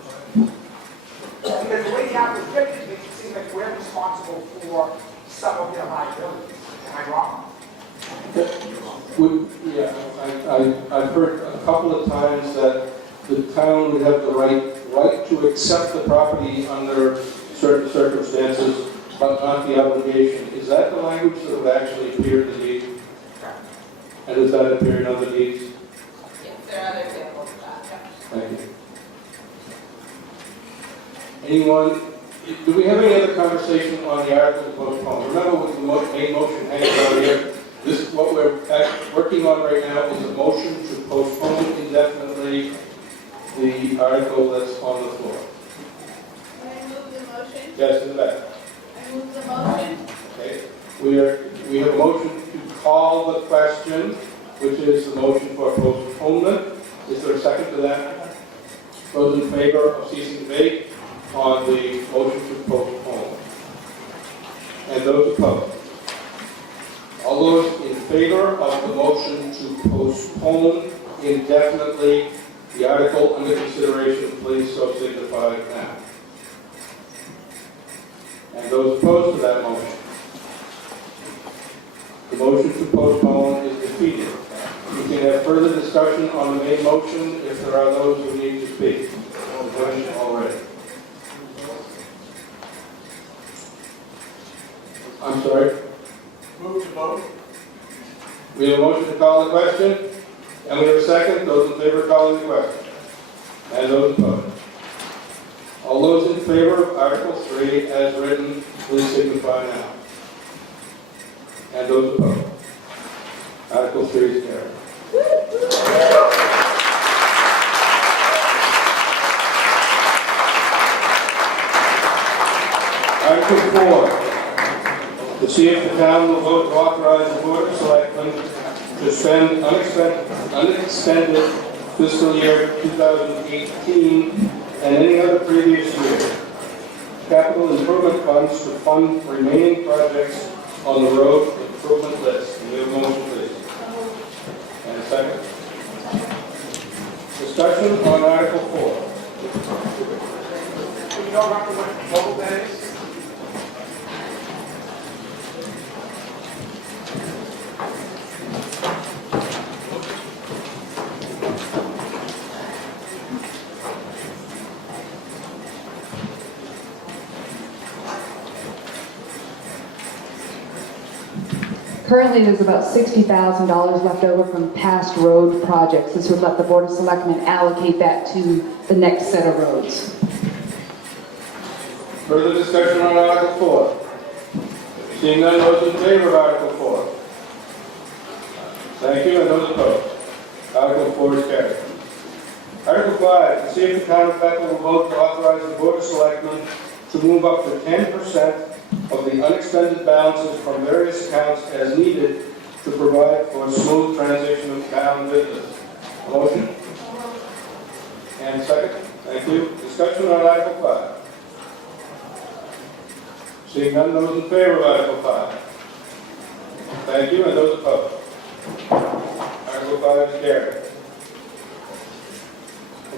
Because the way the app is written, it makes it seem like we're responsible for some of their liabilities. Am I wrong? Yeah, I've heard a couple of times that the town would have the right to accept the property under certain circumstances, but not the obligation. Is that the language that would actually appear in the deed? And does that appear in other deeds? Yes, there are other examples of that. Thank you. Anyone, do we have any other conversation on the article to postpone? Remember what the main motion hangs out here. This is what we're working on right now is a motion to postpone indefinitely the article that's on the floor. Can I move the motion? Yes, in the back. I move the motion. Okay. We have a motion to call the question, which is the motion for postponement. Is there a second to that? Those in favor of ceasing debate on the motion to postpone? And those opposed? All those in favor of the motion to postpone indefinitely the article under consideration, please so signify now. And those opposed to that motion? The motion to postpone is defeated. We can have further discussion on the main motion if there are those who need to speak. Already. I'm sorry? Move to vote. We have a motion to call the question, and we have a second. Those in favor of calling the question? And those opposed? All those in favor of Article 3 as written, please signify now. And those opposed? Article 3 is carried. Article 4. To see if the town will vote to authorize the Board of Selectmen to spend unexpended fiscal year 2018 and any other previous year capital improvement funds to fund remaining projects on the road improvement list. Can we have a motion, please? And a second. Discussion on Article 4. Do you know roughly what the total that is? Currently, there's about $60,000 left over from past road projects. This would let the Board of Selectmen allocate that to the next set of roads. Further discussion on Article 4. Seeing none, those in favor of Article 4? Thank you, and those opposed? Article 4 is carried. Article 5, to see if the town of Bethel will vote to authorize the Board of Selectmen to move up to 10% of the unexpended balances from various accounts as needed to provide for a smooth transition of town business. Motion? And second? Thank you. Discussion on Article 5. Seeing none, those in favor of Article 5? Thank you, and those opposed? Article 5 is carried.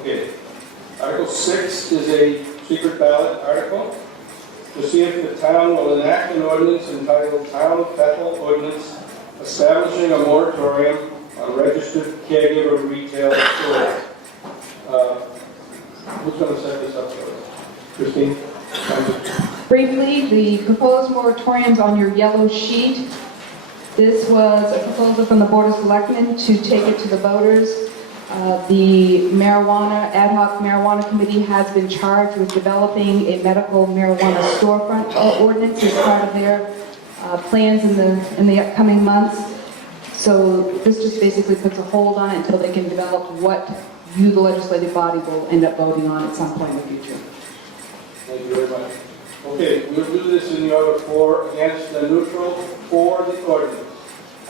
Okay. Article 6 is a secret ballot article to see if the town will enact an ordinance entitled Town of Bethel Ordinance establishing a moratorium on registered caregiver retail stores. Who's going to set this up for us? Christine? Briefly, the proposed moratoriums on your yellow sheet. This was a proposal from the Board of Selectmen to take it to the voters. The ad hoc marijuana committee has been charged with developing a medical marijuana storefront ordinance as part of their plans in the upcoming months. So this just basically puts a hold on it until they can develop what you, the legislative body, will end up voting on at some point in the future. Thank you very much. Okay, we'll do this in the order for, against, and neutral for the ordinance.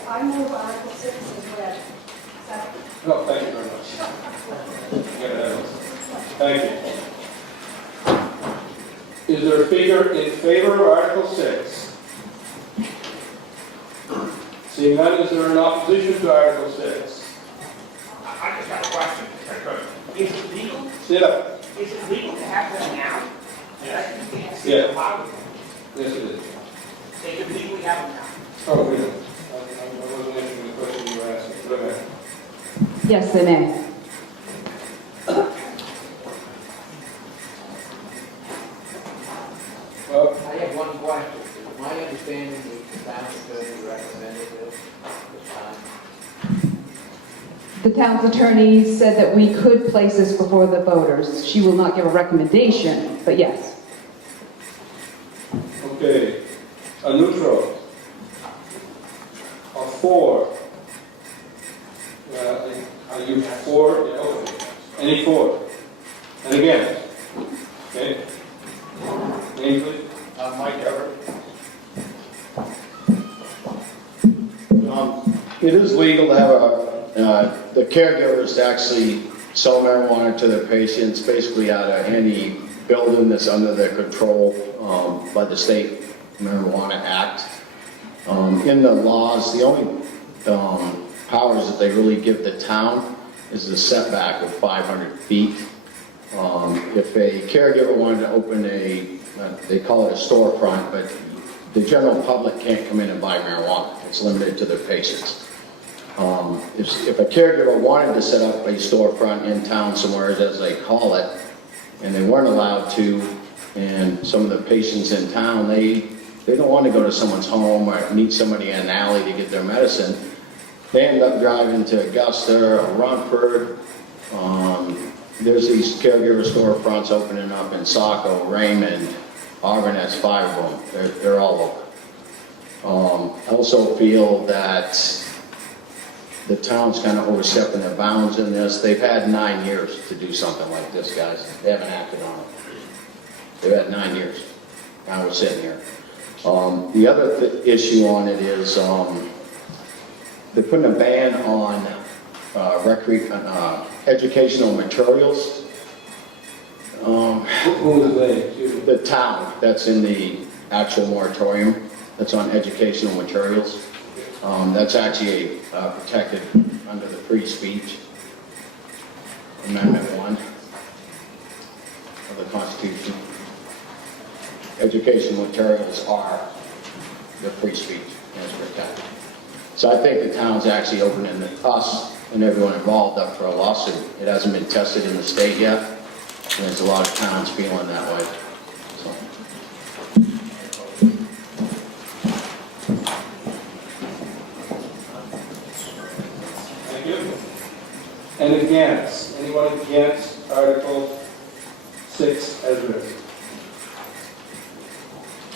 I move Article 6 is read. Second. No, thank you very much. Thank you. Is there a figure in favor of Article 6? Seeing none, is there an opposition to Article 6? I just have a question, if I could. Is it legal? Sit up. Is it legal to have them now? Yeah. Yes, Yes, it is. they could legally have them now. Oh, really? I wasn't answering the question you were asking. Go ahead. Yes, they may. Well, I have one question. Is my understanding that the town attorney recommended this time? The town's attorney said that we could place this before the voters. She will not give a recommendation, but yes. okay. A neutral. A 4. Are you for? Yeah, okay. Any for? And again. Okay. Name, please. Mike Everett. It is legal to have the caregivers actually sell marijuana to their patients, basically out of any building that's under their control by the State Marijuana Act. In the laws, the only powers that they really give the town is the setback of 500 feet. If a caregiver wanted to open they call it a storefront, but the general public can't come in and buy marijuana. It's limited to their patients. If a caregiver wanted to set up a storefront in town somewhere, as they call it, and they weren't allowed to, and some of the patients in town, they don't want to go to someone's home or meet somebody in an alley to get their medicine. They end up driving to Augusta or Rumford. There's these caregiver storefronts opening up in Saco, Raymond, Auburn has 5 of them. They're all over. I also feel that the town's kind of overstepping their bounds in this. They've had 9 years to do something like this, guys. They haven't acted on it. They've had 9 years. Now we're sitting here. The other issue on it is they're putting a ban on educational materials. Who is they? The town that's in the actual moratorium that's on educational materials. That's actually protected under the free speech Amendment 1 of the Constitution. Educational materials are the free speech and it's protected. So I think the town's actually opening us and everyone involved up for a lawsuit. It hasn't been tested in the state yet, and there's a lot of towns feeling that way. So. Thank you. And against, anyone against Article 6 as written?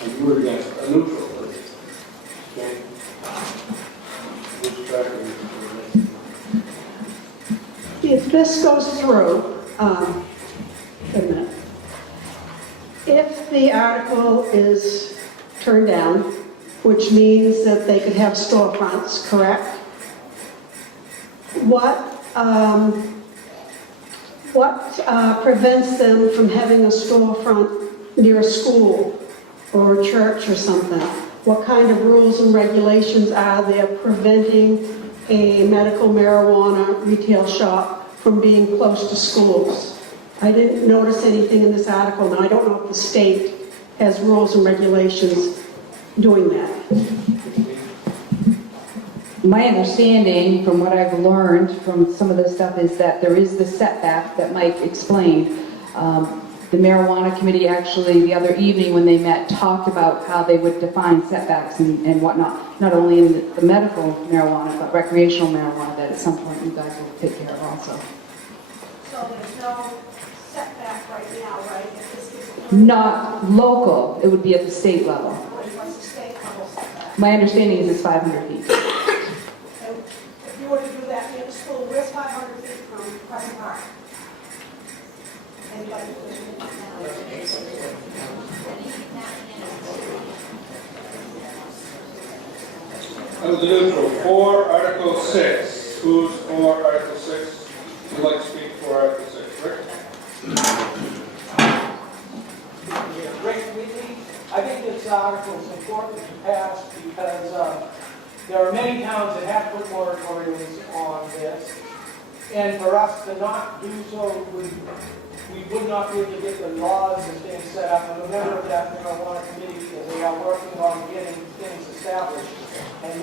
And you were against, a neutral, please. Okay. Which track are you? If this goes through, wait a minute. If the article is turned down, which means that they could have storefronts, correct? What prevents them from having a storefront near a school or a church or something? What kind of rules and regulations are there preventing a medical marijuana retail shop from being close to schools? I didn't notice anything in this article, and I don't know if the state has rules and regulations doing that. My understanding, from what I've learned from some of this stuff, is that there is the setback that Mike explained. The marijuana committee actually, the other evening when they met, talked about how they would define setbacks and whatnot, not only in the medical marijuana, but recreational marijuana that at some point you guys will take care of also. So there's no setback right now, right? If this is Not local, it would be at the state level. what's the state level setback? My understanding is it's 500 feet. And if you were to do that near the school, where's 500 feet from Crescent Park? Anybody? That was the neutral. For Article 6. Who's for Article 6? Who'd like to speak for Article 6? Rick? Rick Wheatley, I think this article is important to pass because there are many towns that have put moratoriums on this. And for us to not do so, we would not be able to get the laws and things set up. I'm a member of that marijuana committee, and they are working on getting things established. And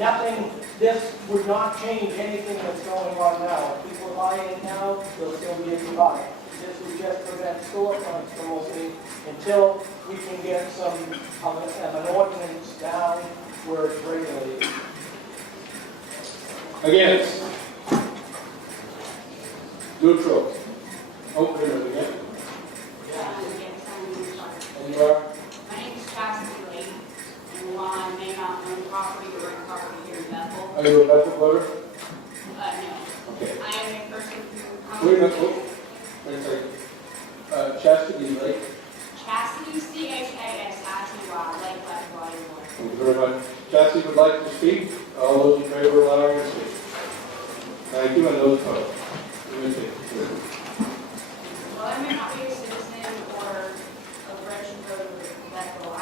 this would not change anything that's going on now. If people buy it now, they'll still be able to buy it. This would just prevent storefronts from opening until we can get some of an ordinance down where it's regulated. Against? Neutral. Oh, wait a minute, again. And you are? My name is Chastity Lake, and while I may not own property or rent property here in Bethel, Are you a Bethel voter? no. Okay. I am a person who Wait a minute, wait a second. Chastity Lake. Chastity, C-H-A-S-I-T-Y, Lake Bethel, Iowa. Thank you very much. Chastity would like to speak. All those in favor of allowing her to speak? Thank you, and those opposed? You may speak. Well, I may not be a citizen or a registered voter of Bethel. I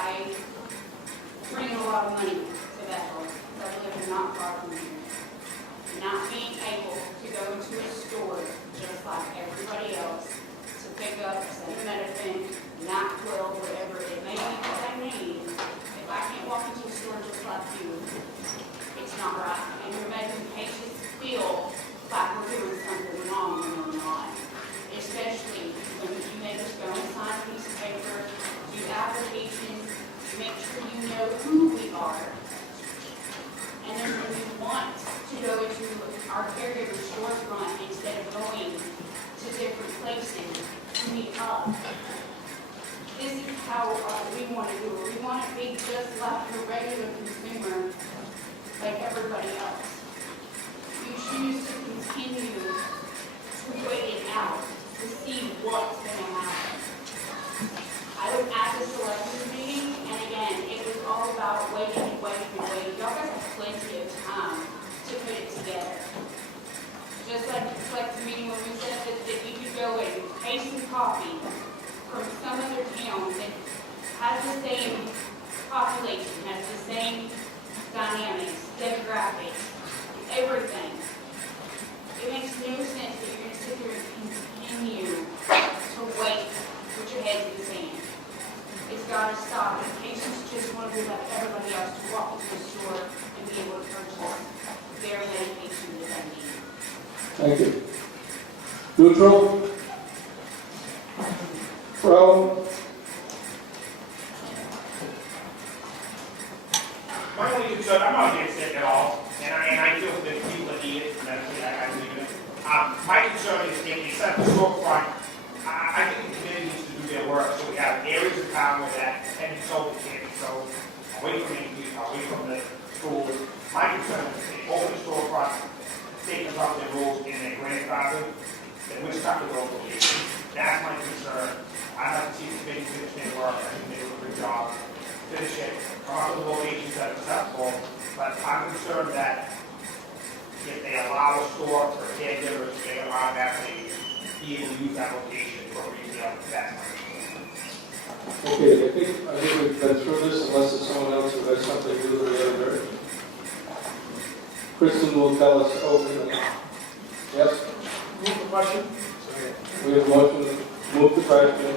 bring a lot of money to Bethel. I live not far from here. go into our caregiver storefront instead of going to different places to meet up. This is how we want to do it. We want to be just like a regular consumer, like everybody else. You choose to continue to wait it out to see what's going to happen. I was at the selectors meeting, and again, it was all about waiting and waiting and waiting. Y'all guys have plenty of time to put it together. Just like the selectors meeting when we said that you could go and pay some coffee from some other town that has the same population, has the same dynamics, demographics, everything. It makes no sense that you're going to sit here and continue to wait with your heads in the sand. It's got to stop. And patients just want to be like everybody else to walk into the store and be able to purchase their medication that they need. Thank you. Neutral? Pro? My only concern, I'm not against it at all, and I feel that people that need it, medically, I believe in it. My concern is if you set the storefront, I think the community needs to do their work, so we have areas of town where that can be sold, can't be sold, away from the schools. My concern is if they open the storefront, state them up their rules in their grandfather, then we're stuck with those locations. That's my concern. I'd like to see the committee finish their work. I think they do a good job. Finish it, come up with locations that are acceptable, but I'm concerned that if they allow a store for caregivers, they allow that to be able to use that location for retail, that's my concern. Okay, I think we've been through this unless there's someone else who has something to do with the other direction. Kristen will tell us openly. Yes? Move the question. We have a motion to move the question.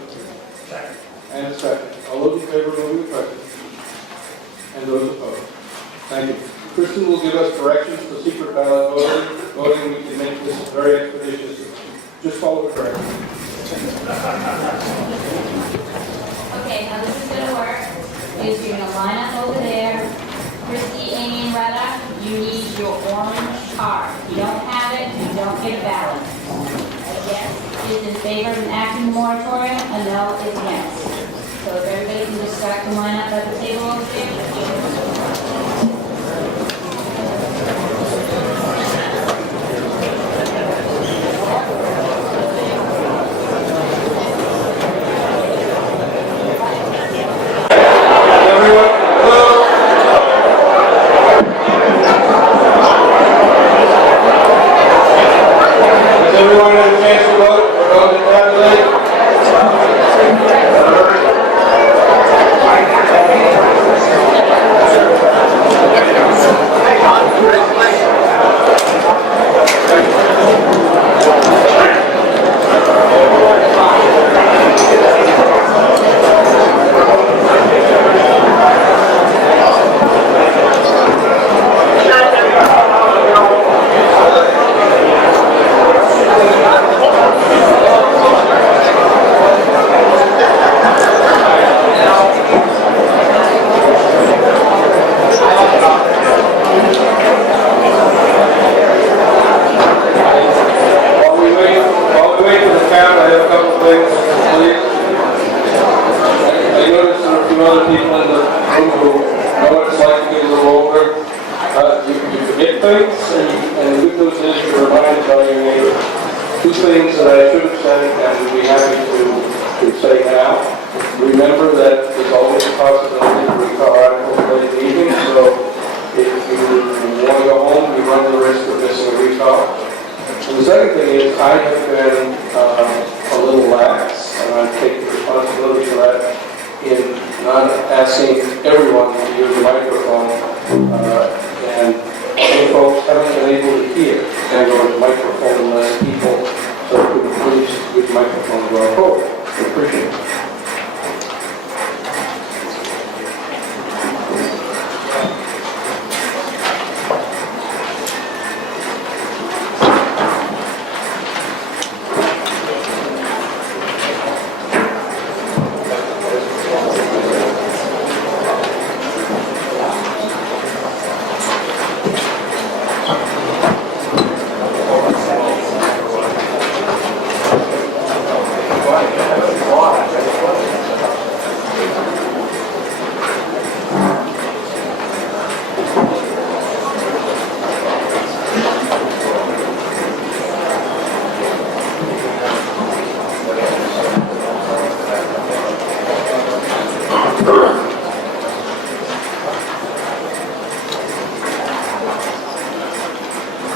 Second. And a second. All those in favor of moving the question? And those opposed? Thank you. Kristen will give us directions for secret ballot voting. We can make this very expeditious. Just follow the directions. Okay, how this is going to work is you're going to line up over there. Christy, Amy, and Retta, you need your orange card. If you don't have it, you don't get a ballot. A yes is in favor of enacting the moratorium, a no is against. So if everybody can just start to line up at the table over there. Everyone had a chance to vote? We're going to tabulate.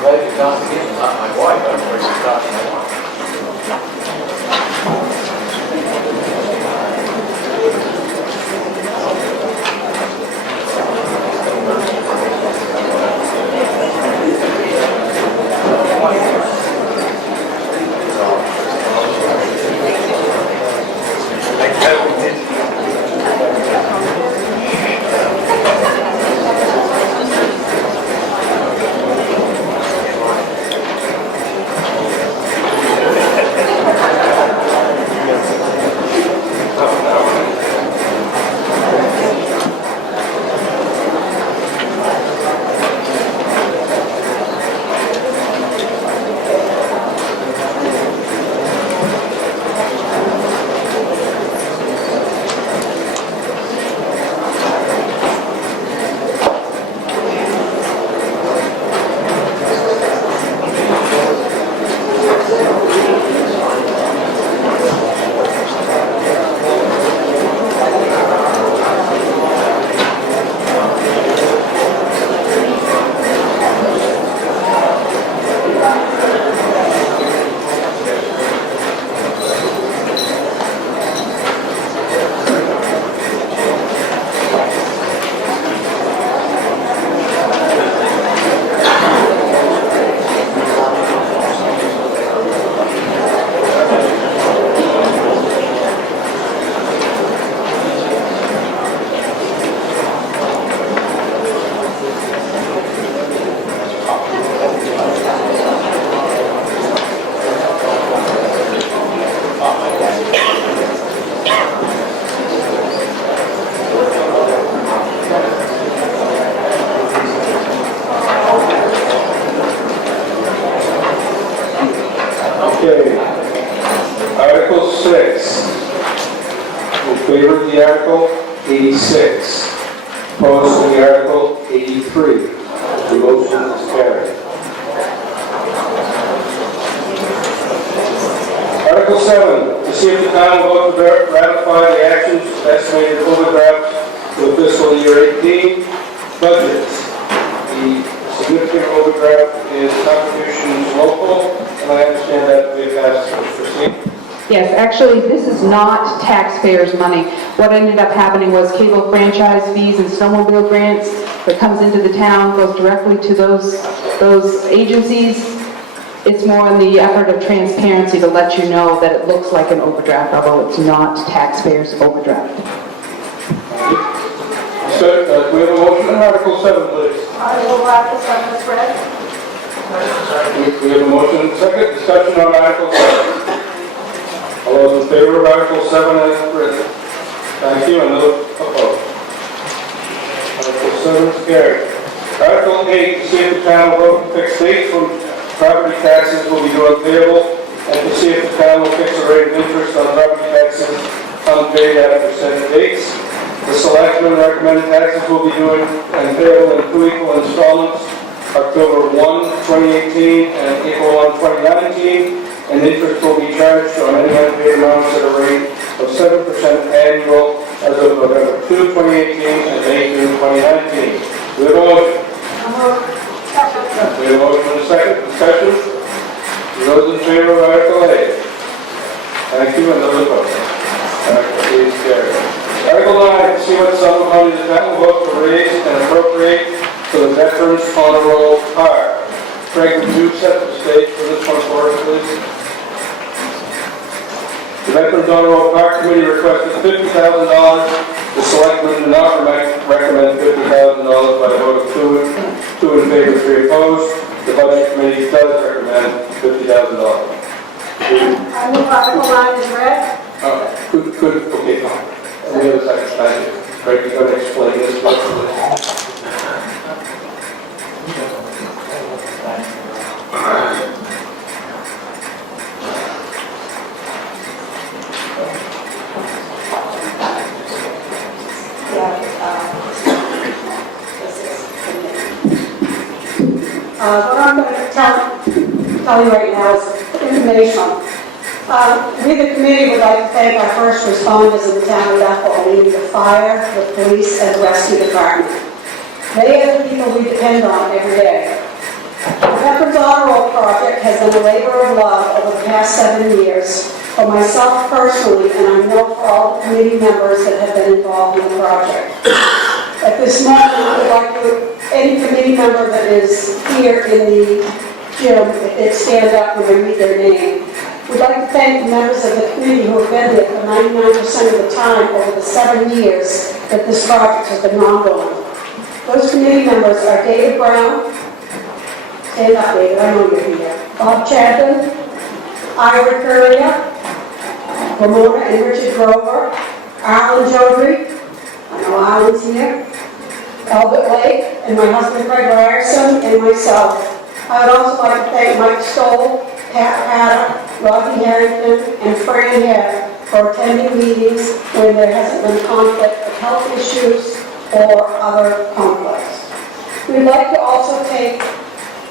glad you talked again, not my wife, I'm afraid to talk to my wife. Okay. Article 6. In favor of the article, 86. Opposed to the article, 83. The motion is carried. Article 7. To see if the town will vote to ratify the actions estimated overdraft for the fiscal year 18 budget. The significant overdraft is contributions local, and I understand that we passed Christine. Yes, actually, this is not taxpayers' money. What ended up happening was cable franchise fees and snowmobile grants that comes into the town, goes directly to those agencies. It's more in the effort of transparency to let you know that it looks like an overdraft, although it's not taxpayers' overdraft. So, we have a motion on Article 7, please. I will Article 7 is read. We have a motion and a second. Discussion on Article 7. All those in favor of Article 7 as written? Thank you, and those opposed? Article 7 is carried. Article 8, to see if the town will vote to fix dates when property taxes will be due payable, and to see if the town will fix a rate of interest on property taxes unpaid after set dates. The selectmen recommend taxes will be due and payable in 2 equal installments, October 1, 2018 and April 1, 2019, and interest will be charged on any unpaid amounts at a rate of 7% annual as of November 2, 2018 and May 2, 2019. We have a motion. We have a motion and a second. Discussion? Those in favor of Article 8? Thank you, and those opposed? Article 8 is carried. Article 9, to see what sum of money the town will vote to raise and appropriate for the Veterans Honor Roll Park. Craig, would you set the stage for this one for us, please? The Veterans Honor Roll Park Committee requested $50,000. The selectmen do not recommend $50,000 by a vote of 2 in favor, 3 opposed. The Budget Committee does recommend $50,000. I move Article 9 is read. Okay, fine. We have a second, thank you. Craig, you're going to explain this, please? What I'm going to tell you right now is informational. We, the committee, would like to thank our first responders in the town of Bethel, meaning the fire, the police, and the rescue department. They are the people we depend on every day. The Veterans project has been a labor of love over the past 7 years, for myself personally, and I know for all the committee members that have been involved in the project. At this moment, I would like to, any committee member that is here in the gym, if they stand up when I read their name, we'd like to thank the members of the committee who have been there for 99% of the time over the 7 years that this project has been ongoing. Those committee members are David Brown, stand up David, I know you're here, Bob Chapman, Ira Curria, Ramona and Richard Grover, Alan Jodry, I know Alan's here, Albert Lake, and my husband Craig Ryerson, and myself. I would also like to thank Mike Stoll, Pat Hatter, Rodney Harrington, and Fran Head for attending meetings when there hasn't been conflict of health issues or other conflicts. We'd like to also take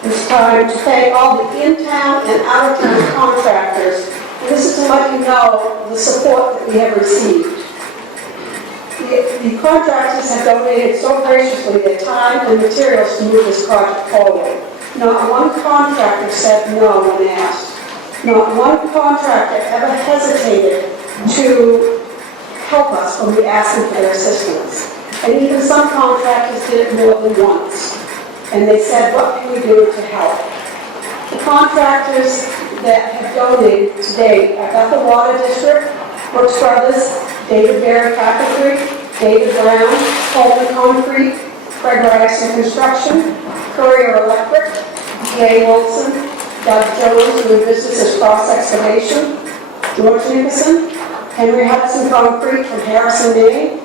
this time to thank all the in-town and out-of-town contractors. And this is to let you know the support that we have received. The contractors have donated so graciously their time and materials to move this project forward. Not one contractor said no when asked. Not one contractor ever hesitated to help us when we asked them for their assistance. And even some contractors did it more than once. And they said, what can we do to help? The contractors that have donated to date are Bethel Water District, Brooks Brothers, David Barrett Carpentry, David Brown, Coleman Concrete, Craig Ryerson Construction, Courier Electric, Jay Wilson, Doug Jones, doing business as Cross Excavation, George Nicholson, Henry Hudson Concrete from Harrison, Maine,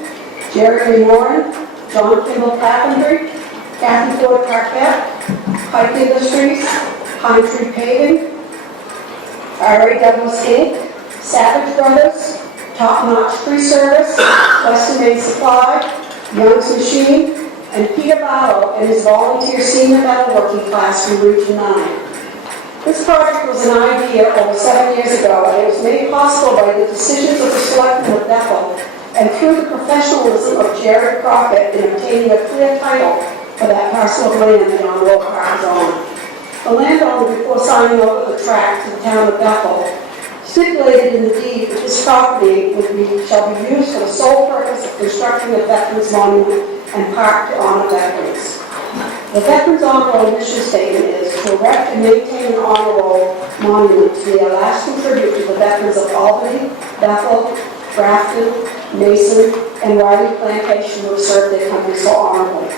Jerry Moran, John Kimball Carpentry, Kathy Ford Carpet, Pike Industries, Pine Tree Paving, R.A. Douglas Inc., Savage Brothers, Top Notch Tree Service, Western Maine Supply, Young's Machine, and Peter Barlow and his volunteer senior metalworking class from Region 9. This project was an idea over 7 years ago, and it was made possible by the decisions of the selectmen of Bethel and through the professionalism of Jared Crockett in obtaining a clear title for that parcel of land the Honorable Park is on. The landowner, before signing over the tract to the town of Bethel, stipulated in the deed that this property shall be used for the sole purpose of constructing a Veterans Monument and park to honor veterans. The Veterans Honor Roll mission statement is to erect and maintain an honor roll monument to be a lasting tribute to the veterans of Albany, Bethel, Grafton, Mason, and Riley Plantation who have served their country so honorably.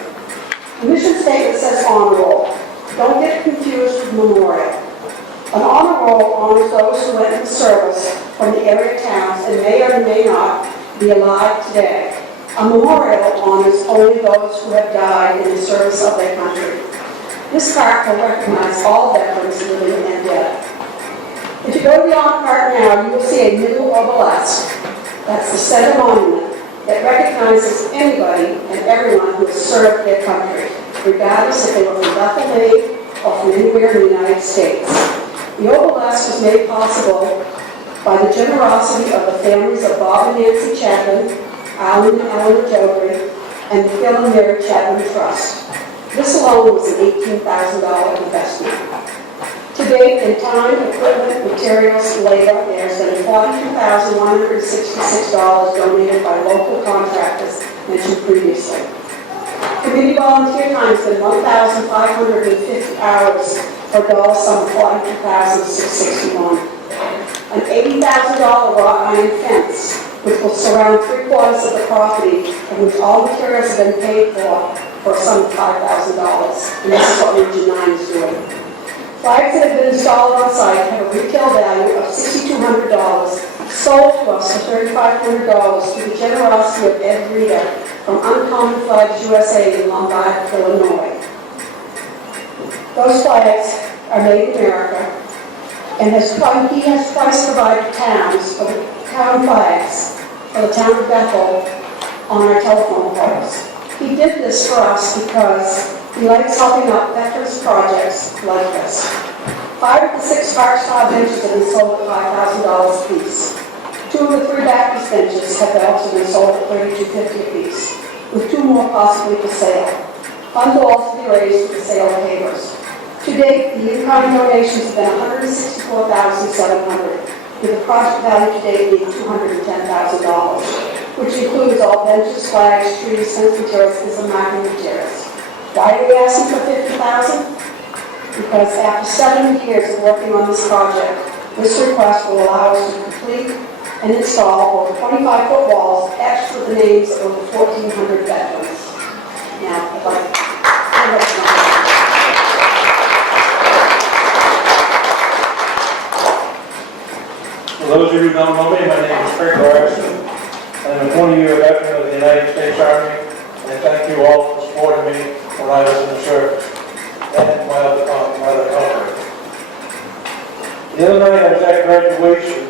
The mission statement says honor roll. Don't get confused with memorial. An honor roll honors those who went into service from the area towns and may or may not be alive today. A memorial honors only those who have died in the service of their country. This park will recognize all veterans living and dead. If you go to the honor park now, you will see a new obelisk. That's the center monument that recognizes anybody and everyone who has served their country, regardless if they were from Bethel, Maine, or from anywhere in the United States. The obelisk was made possible by the generosity of the families of Bob and Nancy Chapman, Alan and Eleanor Jodry, and the Phil and Mary Chapman Trust. This alone was an $18,000 investment. To date, in time, equipment, materials, labor, there has been $42,166 donated by local contractors mentioned previously. Committee volunteer time has been 1,550 hours for a dollar sum of $42,661. An $80,000 wrought iron fence, which will surround 3/4 of the property, and which all materials have been paid for a sum of $5,000. And this is what Region 9 is doing. Flags that have been installed on site have a retail value of $6,200, sold to us for $3,500 through the generosity of Ed Rita from Uncommon Flags USA in Lombard, Illinois. Those flags are made in America, and he has twice provided towns for the town flags for the town of Bethel on our telephone poles. He did this for us because he likes helping out veterans projects like this. 5 of the 6 Park Star benches have been sold at $5,000 a piece. 2 of the 3 Baptist benches have also been sold at $32.50 a piece, with 2 more possibly for sale. Funds will also be raised for the sale of pavers. To date, the in-kind donations have been $164,700, with the project value to date being $210,000, which includes all benches, flags, trees, fence materials, and marking materials. Why are we asking for $50,000? Because after 7 years of working on this project, this request will allow us to complete and install over 25-foot walls etched with the names of over 1,400 veterans. Now, I'd like to For those of you who don't know me, my name is Craig Larson. I'm a 20-year veteran of the United States Army, and thank you all for supporting me when I was in the service and my other company. The other night I was at graduation,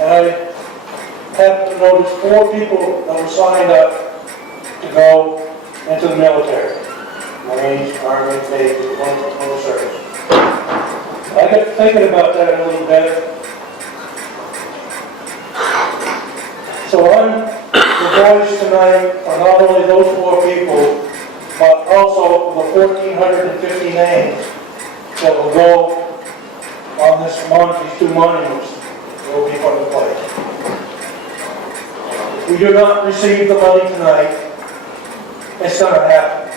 and I happened to notice 4 people that were signed up to go into the military. Marines, Army, Navy, the service. I got thinking about that a little bit. So I'm the voice tonight for not only those 4 people, but also the 1,450 names that will go on these 2 monuments that will be put in place. If we do not receive the money tonight, it's going to happen.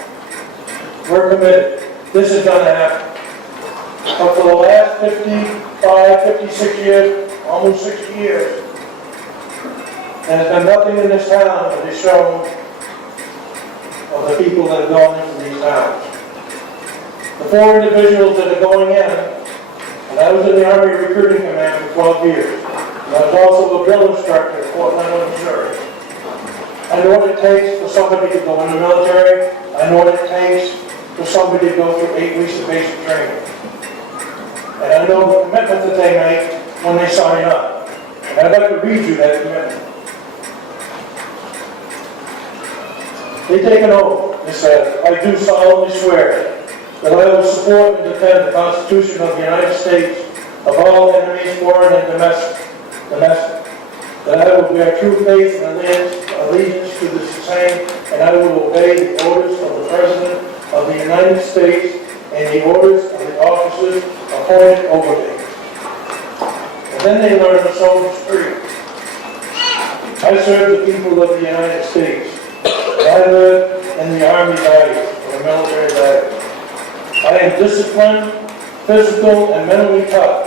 We're committed. This is going to happen. But for the last 55, 56 years, almost 60 years, and there's been nothing in this town that has shown of the people that have gone into these towns. The 4 individuals that are going in, and I was in the Army Recruiting Command for 12 years, and I was also a drill instructor at Fort Leonard, Missouri. I know what it takes for somebody to go in the military. I know what it takes for somebody to go through 8 weeks of basic training. And I know the commitment that they make when they sign up. And I'd like to read you that commitment. They take an oath. It says, I do solemnly swear that I will support and defend the Constitution of the United States of all enemies, foreign and domestic. That I will bear true faith and allegiance to the same, and I will obey the orders of the President of the United States and the orders of the officers appointed over me. And then they learn the soldier's creed. I serve the people of the United States. And I live in the Army values, or the military values. I am disciplined, physical, and mentally tough,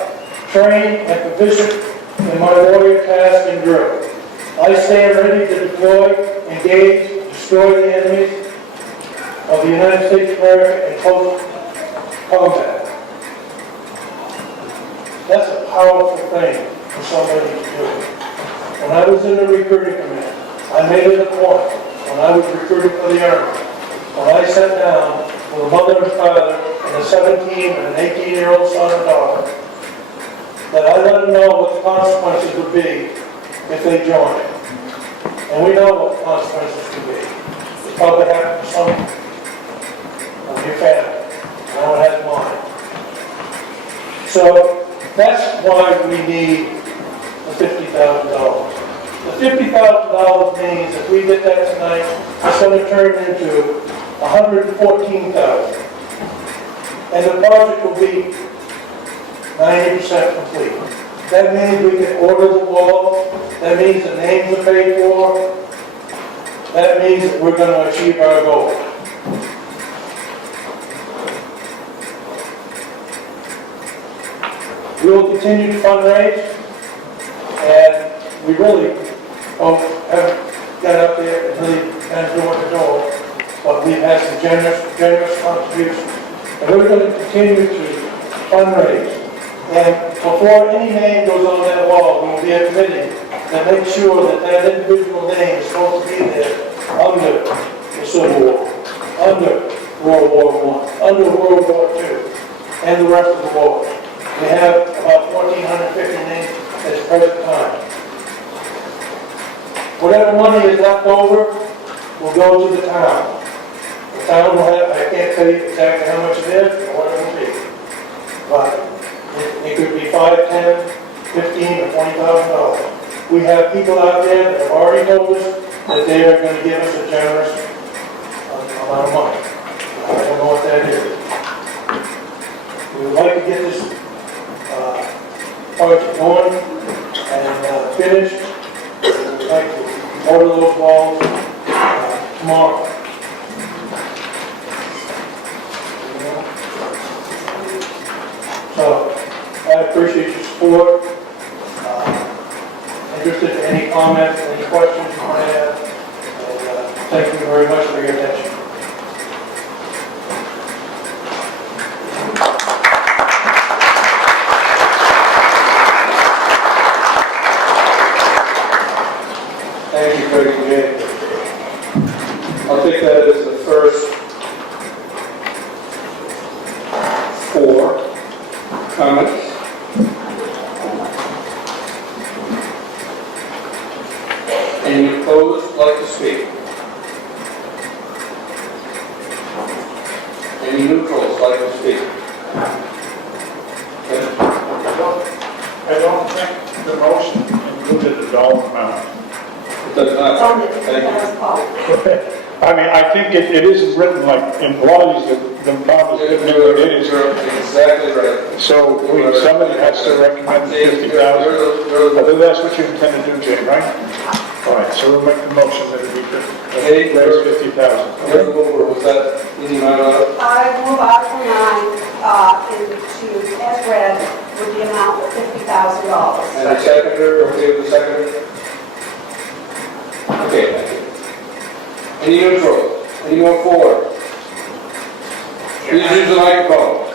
trained and proficient in my warrior task and drill. I stand ready to deploy, engage, destroy the enemies of the United States of America in close combat. That's a powerful thing for somebody to do. When I was in the recruiting command, I made it a point, when I was recruiting for the Army, when I sat down with a mother and father and a 17 and an 18-year-old son and daughter, that I let them know what the consequences would be if they joined. And we know what the consequences could be. It probably happened to some of your family. I know it has mine. So that's why we need the $50,000. The $50,000 means if we get that tonight, it's going to turn into $114,000. And the project will be 90% complete. That means we can order the walls. That means the names are paid for. That means that we're going to achieve our goal. We will continue to fundraise, and we really haven't got up there and really kind of door to door, but we've had some generous contributions, and we're going to continue to fundraise. And before any name goes on that wall, we will be a committee that makes sure that that individual name is supposed to be there under the Civil War, under World War I, under World War II, and the rest of the wars. We have about 1,450 names at the present time. Whatever money is left over will go to the town. The town will have, I can't tell you exactly how much it is or what it will be, but it could be $5, $10, $15, or $20,000. We have people out there that have already told us that they are going to give us a generous amount of money. I don't know what that is. We would like to get this project going and finished. We would like to order those walls tomorrow. So I appreciate your support. Interested in any comments, any questions you might have. And thank you very much for your attention. Thank you, Craig and Jay. I'll take that as the first 4 comments. Any opposed like to speak? Any neutrals like to speak? I don't think the motion included the dollar amount. It does not. Thank you. I mean, I think it isn't written like, in a lot of these, the amount is written in what it is. You're exactly right. So somebody has to recommend 50,000. I think that's what you intend to do, Jay, right? All right, so we'll make the motion that we could raise 50,000. Was that in the amount of? I move Article 9 into, as read, with the amount of $50,000. And the seconder, okay with the seconder? Okay, thank you. Any neutral? Any more forward? Please use the microphone.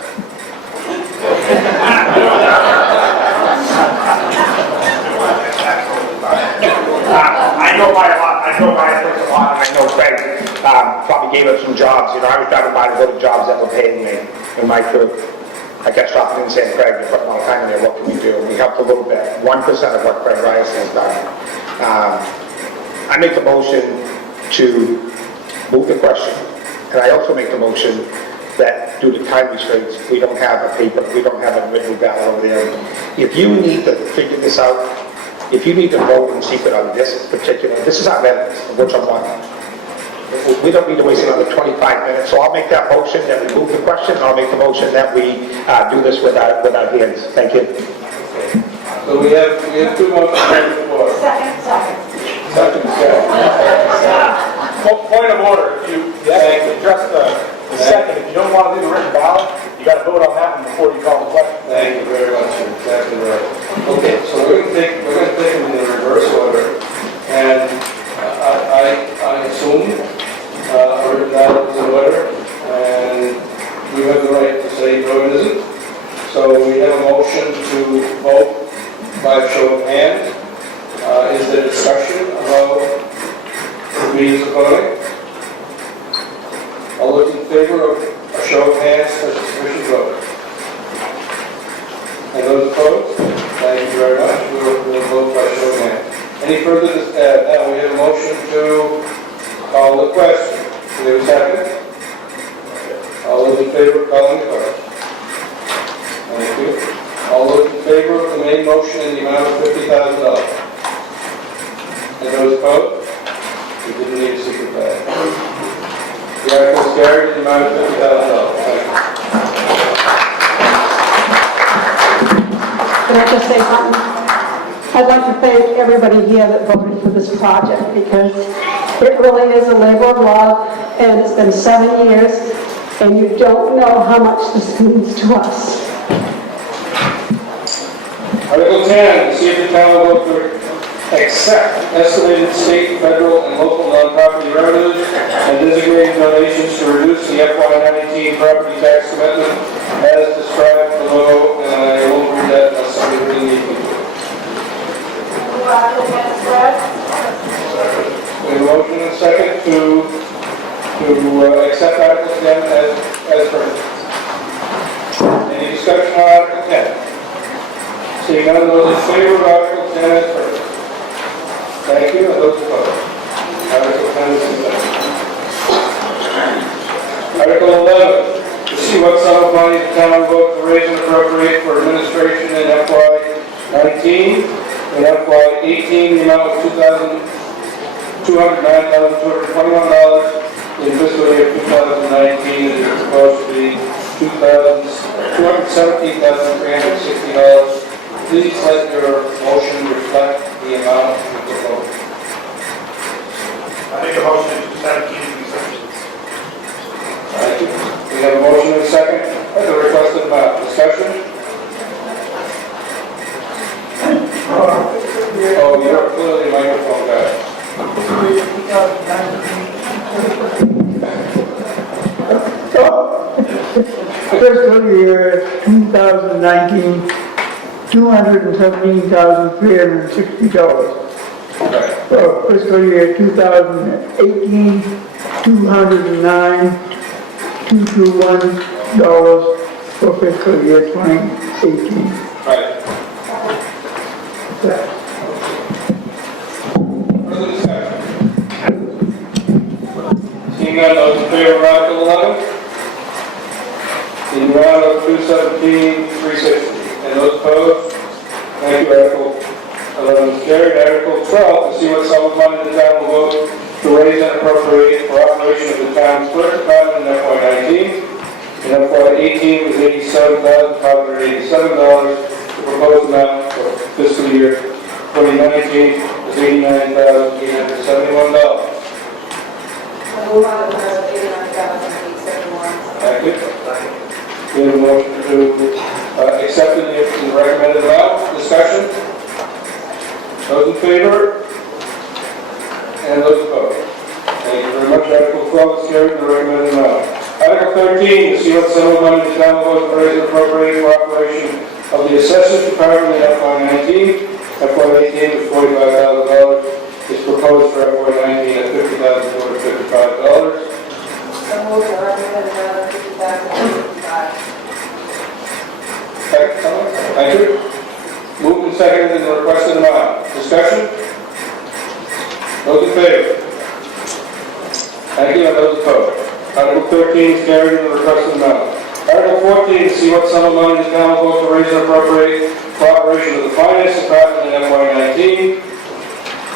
I know by a lot, I know by a lot, and I know Craig probably gave us some jobs. You know, I was driving by the little jobs that were paying me in my crew. I kept stopping and saying, Craig, you're putting all the time in there, what can we do? And we helped a little bit, 1% of what Craig Rice has done. I make the motion to move the question, and I also make the motion that due to time restraints, we don't have a paper, we don't have a written ballot over there. If you need to figure this out, if you need to vote in secret on this particular, this is our evidence, of which I'm one. We don't need to waste another 25 minutes, so I'll make that motion that we move the question, and I'll make the motion that we do this with our hands. Thank you. So we have 2 motions on the floor. Second. Point of order, if you have to address the second, if you don't want to do the written ballot, you got to vote on that one before you call the question. Thank you very much, you're exactly right. Okay, so we're going to take them in the reverse order, and I assume a written ballot is in order, and we have the right to say no, it isn't. So we have a motion to vote by show of hands. Is there discussion about the means of voting? All those in favor of a show of hands for sufficient vote? And those opposed? Thank you very much. We'll vote by show of hands. Any further now we have a motion to call the question. Do we have a second? All those in favor of calling the question? Thank you. All those in favor of the main motion in the amount of $50,000? And those opposed? We didn't need a secret ballot. The article is carried in the amount of $50,000. Thank you. Can I just say something? I'd like to thank everybody here that voted for this project because it really is a labor of love and it's been 7 years and you don't know how much this means to us. Article 10, to see if the town will vote to accept estimated state, federal, and local non-property revenues and designated donations to reduce the FY19 property tax commitment as described below, and I won't read that unless somebody really needs me to. We have a motion and a second to accept Article 10 as printed. Any discussion on Article 10? Seeing none, those in favor of Article 10 as printed? Thank you, and those opposed? Article 10 is accepted. Article 11, to see what sum of money the town will vote to raise and appropriate for administration in FY19. In FY18, the amount of $209,221. In fiscal year 2019, it is proposed to be $2,000. $217,360. Please let your motion reflect the amount you propose. I make a motion to 217,360. Thank you. We have a motion and a second. At the requested amount. Discussion? Oh, you're clearly microphone guy. Fiscal year 2019, $217,360. For fiscal year 2018, $209,221 for fiscal year 2018. Right. Further discussion? Seeing none, those in favor of Article 11? In the amount of $217,360. And those opposed? Thank you. Article 11 is carried. Article 12, to see what sum of money the town will vote to raise and appropriate for operation of the town's clerk department in FY19. In FY18 was $87,587. The proposed amount for fiscal year 2019 was $89,871. Thank you. We have a motion to accept the recommended amount. Discussion? Those in favor? And those opposed? Thank you very much. Article 12 is carried the recommended amount. Article 13, to see what sum of money the town will vote to raise and appropriate for operation of the Assessors Department in FY19. FY18 was $45,000. It's proposed for FY19 at $50,455. Thank you. Moved and seconded in the requested amount. Discussion? Those in favor? Thank you. And those opposed? Article 13 is carried in the requested amount. Article 14, to see what sum of money the town will vote to raise and appropriate for operation of the Finance Department in FY19.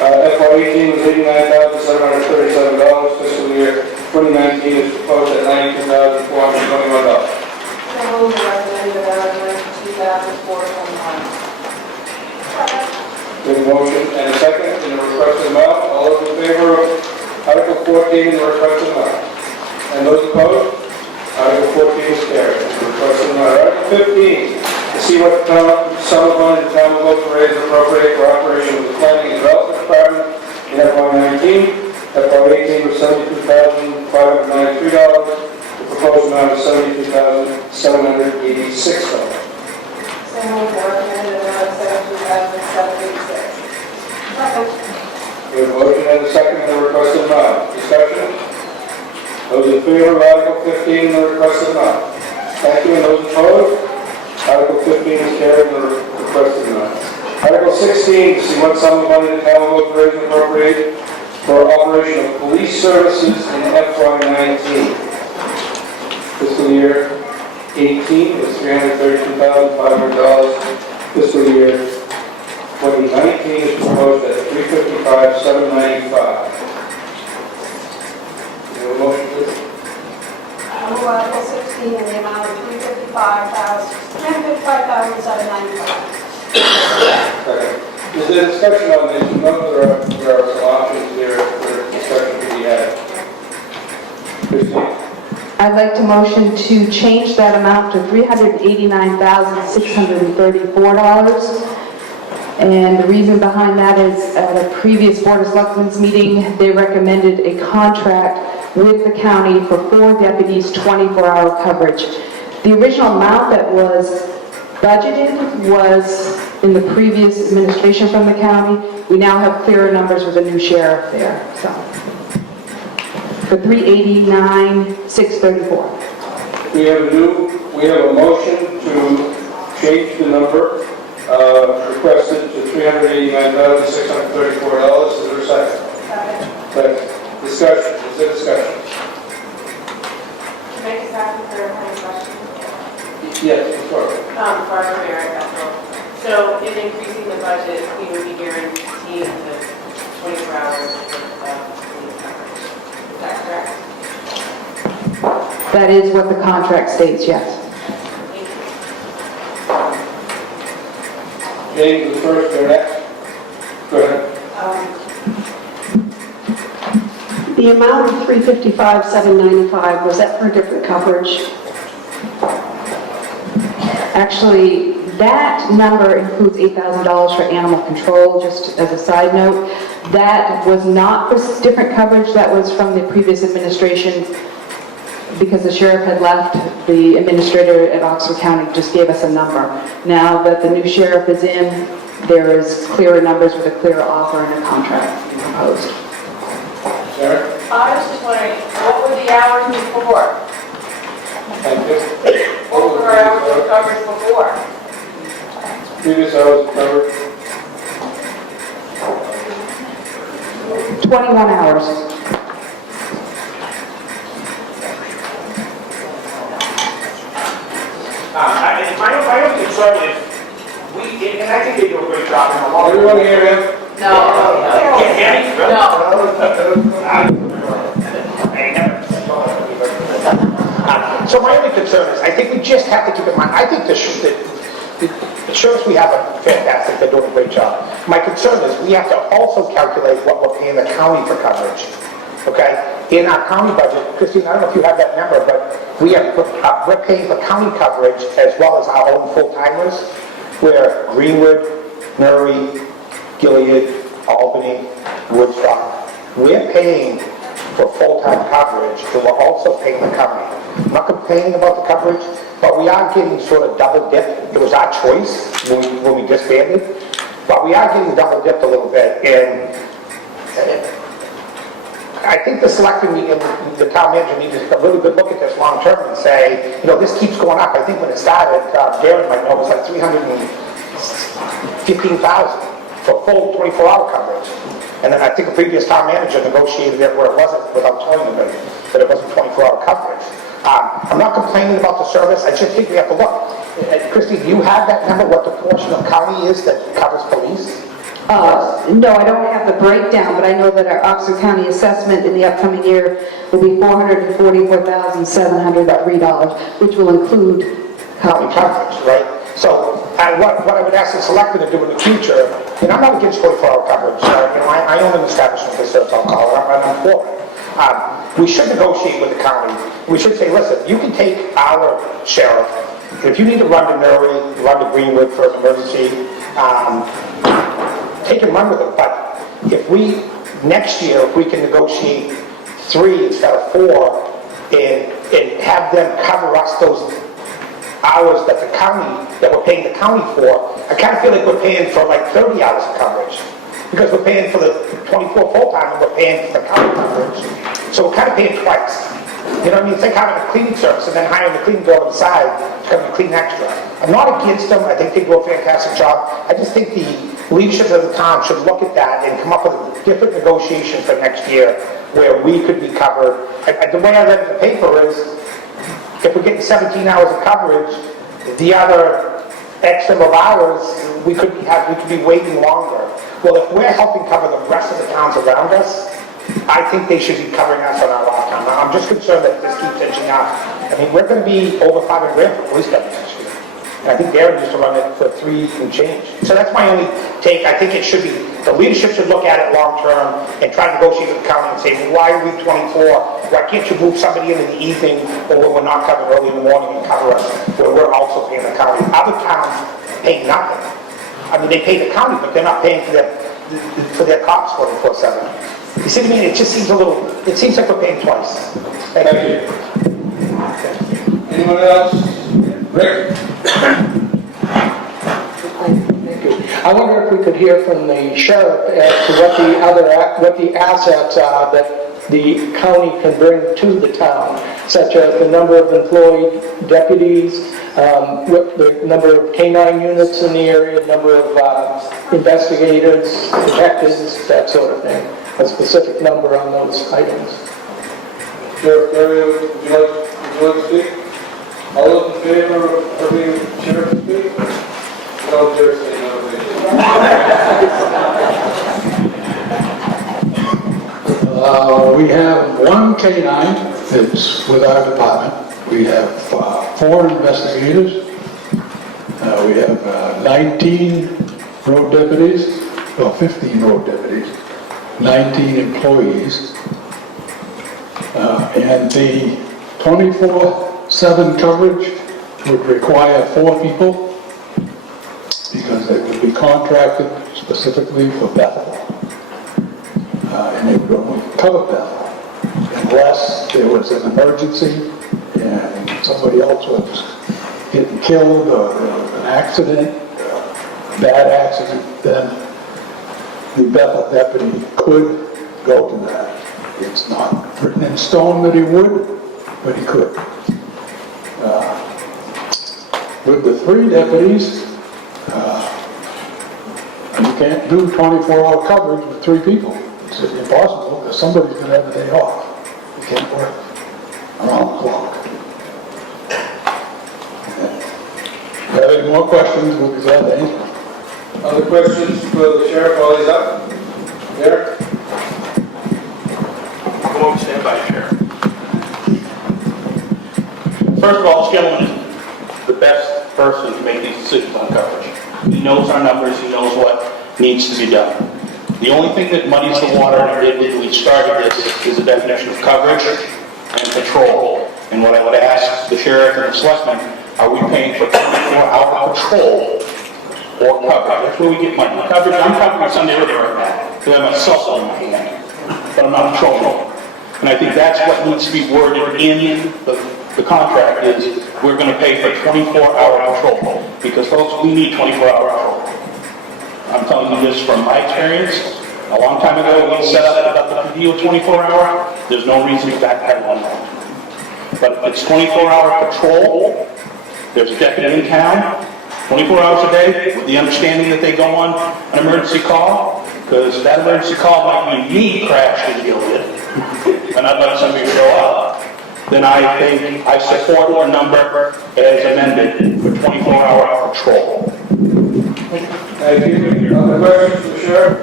FY18 was $89,737. Fiscal year 2019 is proposed at $92,421. With a motion and a second in the requested amount. All those in favor of Article 14 in the requested amount? And those opposed? Article 14 is carried. The requested amount. Article 15, to see what sum of money the town will vote to raise and appropriate for operation of the Planning and Development Department in FY19. FY18 was $72,593. The proposed amount is $72,786. We have a motion and a second in the requested amount. Discussion? Those in favor of Article 15 in the requested amount? Thank you. And those opposed? Article 15 is carried in the requested amount. Article 16, to see what sum of money the town will vote to raise and appropriate for operation of police services in FY19. Fiscal year 18 was $332,500. Fiscal year 2019 is proposed at $355,795. You have a motion, please? I move Article 16 in the amount of $355,795. Is there discussion on this? You know there are some options here for discussion to be had. Christine? I'd like to motion to change that amount to $389,634. And the reason behind that is at a previous Board of Selectmen's meeting, they recommended a contract with the county for 4 deputies, 24-hour coverage. The original amount that was budgeted was in the previous administration from the county. We now have clearer numbers with a new sheriff there, so. For $389,634. We have a motion to change the number requested to $389,634. Is there a second? Second. Discussion. Is there discussion? Can I just ask a clarifying question? Yes, of course. Barbara Merritt, Bethel. So in increasing the budget, we would be guaranteeing the 24 hours of police coverage. Is that correct? That is what the contract states, yes. Thank you. James was first, you're next. Go ahead. The amount of $355,795, was that for different coverage? Actually, that number includes $8,000 for animal control, just as a side note. That was not for different coverage, that was from the previous administration. Because the sheriff had left, the administrator at Oxford County just gave us a number. Now that the new sheriff is in, there is clearer numbers with a clearer offer and a contract proposed. Sarah? I was just wondering, what were the hours before? Thank you. What were our hours of coverage before? Previous hours covered. 21 hours. My own concern is, and I think they do a great job in a lot of. Everyone hear him? No. Can't hear me? No. So my only concern is, I think we just have to keep in mind, I think the sheriffs we have are fantastic, they're doing a great job. My concern is we have to also calculate what we're paying the county for coverage, okay? In our county budget, Christine, I don't know if you have that number, but we're paying for county coverage as well as our own full-timers, where Greenwood, Murray, Gilead, Albany, Woodstock, we're paying for full-time coverage, and we're also paying the county. I'm not complaining about the coverage, but we are getting sort of double dipped. It was our choice when we disbanded, but we are getting double dipped a little bit, and I think the selectmen and the town manager need to take a really good look at this long term and say, you know, this keeps going up. I think when it started, Darren might know, it was like $315,000 for full 24-hour coverage. And then I think the previous town manager negotiated it where it wasn't, without telling them that it wasn't 24-hour coverage. I'm not complaining about the service, I just think we have to look. Christy, do you have that number, what the portion of county is that covers police? No, I don't have the breakdown, but I know that our Oxford County assessment in the upcoming year will be $444,703, which will include County coverage, right? So what I would ask the selectmen to do in the future, and I'm not against 24-hour coverage, I own an establishment that serves alcohol, and I'm for it. We should negotiate with the county. We should say, listen, you can take our sheriff, if you need to run to Murray, run to Greenwood for an emergency, take and run with it. But if we, next year, if we can negotiate 3 instead of 4 and have them cover us those hours that we're paying the county for, I kind of feel like we're paying for like 30 hours of coverage. Because we're paying for the 24 full-time and we're paying for the county coverage. So we're kind of paying twice. You know what I mean? It's like having a cleaning service and then hiring the cleaning girl on the side to come and clean extra. I'm not against them. I think they do a fantastic job. I just think the leadership of the town should look at that and come up with a different negotiation for next year where we could be covered. The way I read it in the paper is if we're getting 17 hours of coverage, the other X number of hours, we could be waiting longer. Well, if we're helping cover the rest of the towns around us, I think they should be covering us on our off time. I'm just concerned that this keeps inching up. I mean, we're going to be over $500,000 for police deputies this year. And I think Darren used to run it for 3 and change. So that's my only take. I think it should be, the leadership should look at it long term and try to negotiate with the county and say, well, why are we 24? Why can't you move somebody in the evening or when we're not covered early in the morning and cover us where we're also paying the county? Other towns pay nothing. I mean, they pay the county, but they're not paying for their cops 24/7. You see what I mean? It just seems it seems like we're paying twice. Thank you. Anyone else? Rick? Thank you. I wonder if we could hear from the sheriff as to what the assets are that the county can bring to the town, such as the number of employed deputies, the number of K-9 units in the area, number of investigators, detectives, that sort of thing. A specific number on those items. Sheriff Curry, would you like to speak? All those in favor of having Sheriff speak? No, Sheriff say no. We have 1 K-9 that's with our department. We have 4 investigators. We have 19 road deputies, or 15 road deputies, 19 employees, and the 24/7 coverage would require 4 people because they would be contracted specifically for Bethel. And they would only cover Bethel unless there was an emergency and somebody else was getting killed or there was an accident, a bad accident, then the Bethel deputy could go to that. It's not written in stone that he would, but he could. With the 3 deputies, you can't do 24-hour coverage with 3 people. It's impossible because somebody's going to have a day off. You can't work around the clock. Have any more questions, we'll be glad to answer. Other questions for the sheriff while he's up? Derek? Come over, stand by, Sheriff. First of all, this gentleman is the best person to make these decisions on coverage. He knows our numbers, he knows what needs to be done. The only thing that muddies the water, and we started this, is the definition of coverage and patrol. And what I would ask the sheriff and the selectmen, are we paying for 24-hour patrol or coverage? That's where we get money. Coverage, I'm covering Sunday River right now, because I have a cell phone in my hand, but I'm not patrolling. And I think that's what needs to be worded in the contract is we're going to pay for 24-hour patrol. Because folks, we need 24-hour patrol. I'm telling you this from my experience. A long time ago, we set up the deal 24-hour. There's no reason to back that one up. But if it's 24-hour patrol, there's a deputy in town, 24 hours a day, with the understanding that they go on an emergency call, because that emergency call might be me crashed to deal with, and I'd like somebody to show up. Then I think I support our number as amended for 24-hour patrol. Thank you. Other questions for the sheriff?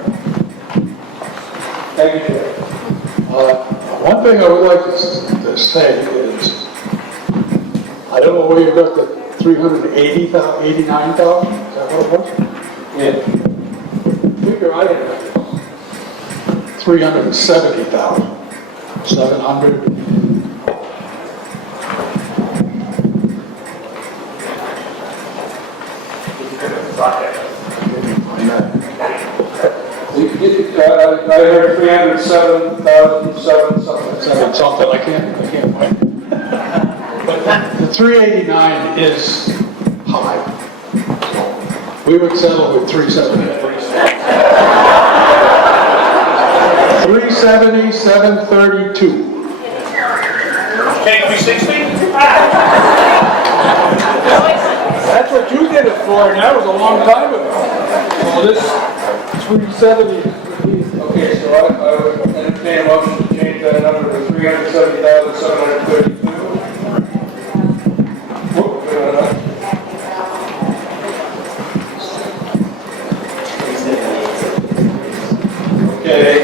Thank you, Sheriff. One thing I would like to say is, I don't know where you got the 389,000, is that what it was? Yeah. Figure I had 370,000, 700. I heard 307,007 something. Something I can't find. But the 389 is high. We would settle with 370. 370, 732. Take 360? That's what you did it for, and that was a long time ago. Well, this 370. Okay, so I would entertain a motion to change that number to 370,732. Okay,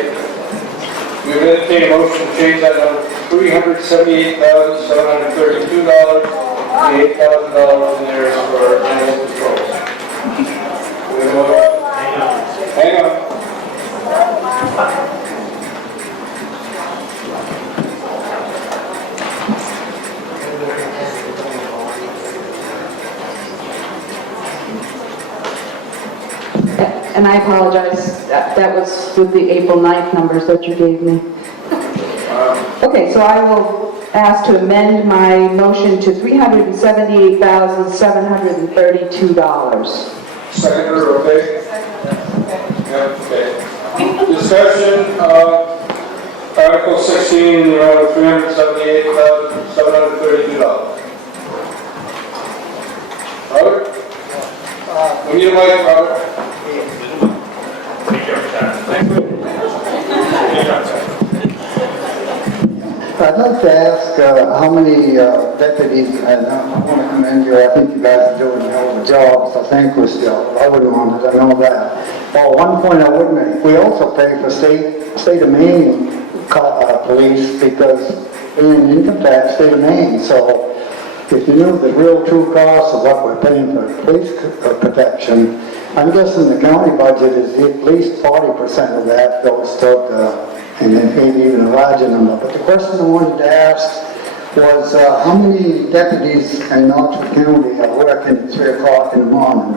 we would entertain a motion to change that number to $378,732, $8,000 in there for animal control. Hang on. And I apologize, that was with the April 9th numbers that you gave me. Okay, so I will ask to amend my motion to $378,732. Seconder, okay? Yeah, okay. Discussion, Article 16, $378,732. Robert? We need a mic, Robert. I'd like to ask how many deputies, and I want to commend you, I think you guys are doing a hell of a job, so thank you still. I wouldn't want it, I know that. Well, one point I would make, we also pay for state of Maine police because we're in income tax, state of Maine, so if you knew the real true cost of what we're paying for police protection, I'm guessing the county budget is at least 40% of that goes to, and then maybe even a larger number. But the question I wanted to ask was, how many deputies in Oxford County are working at 3 o'clock in the morning,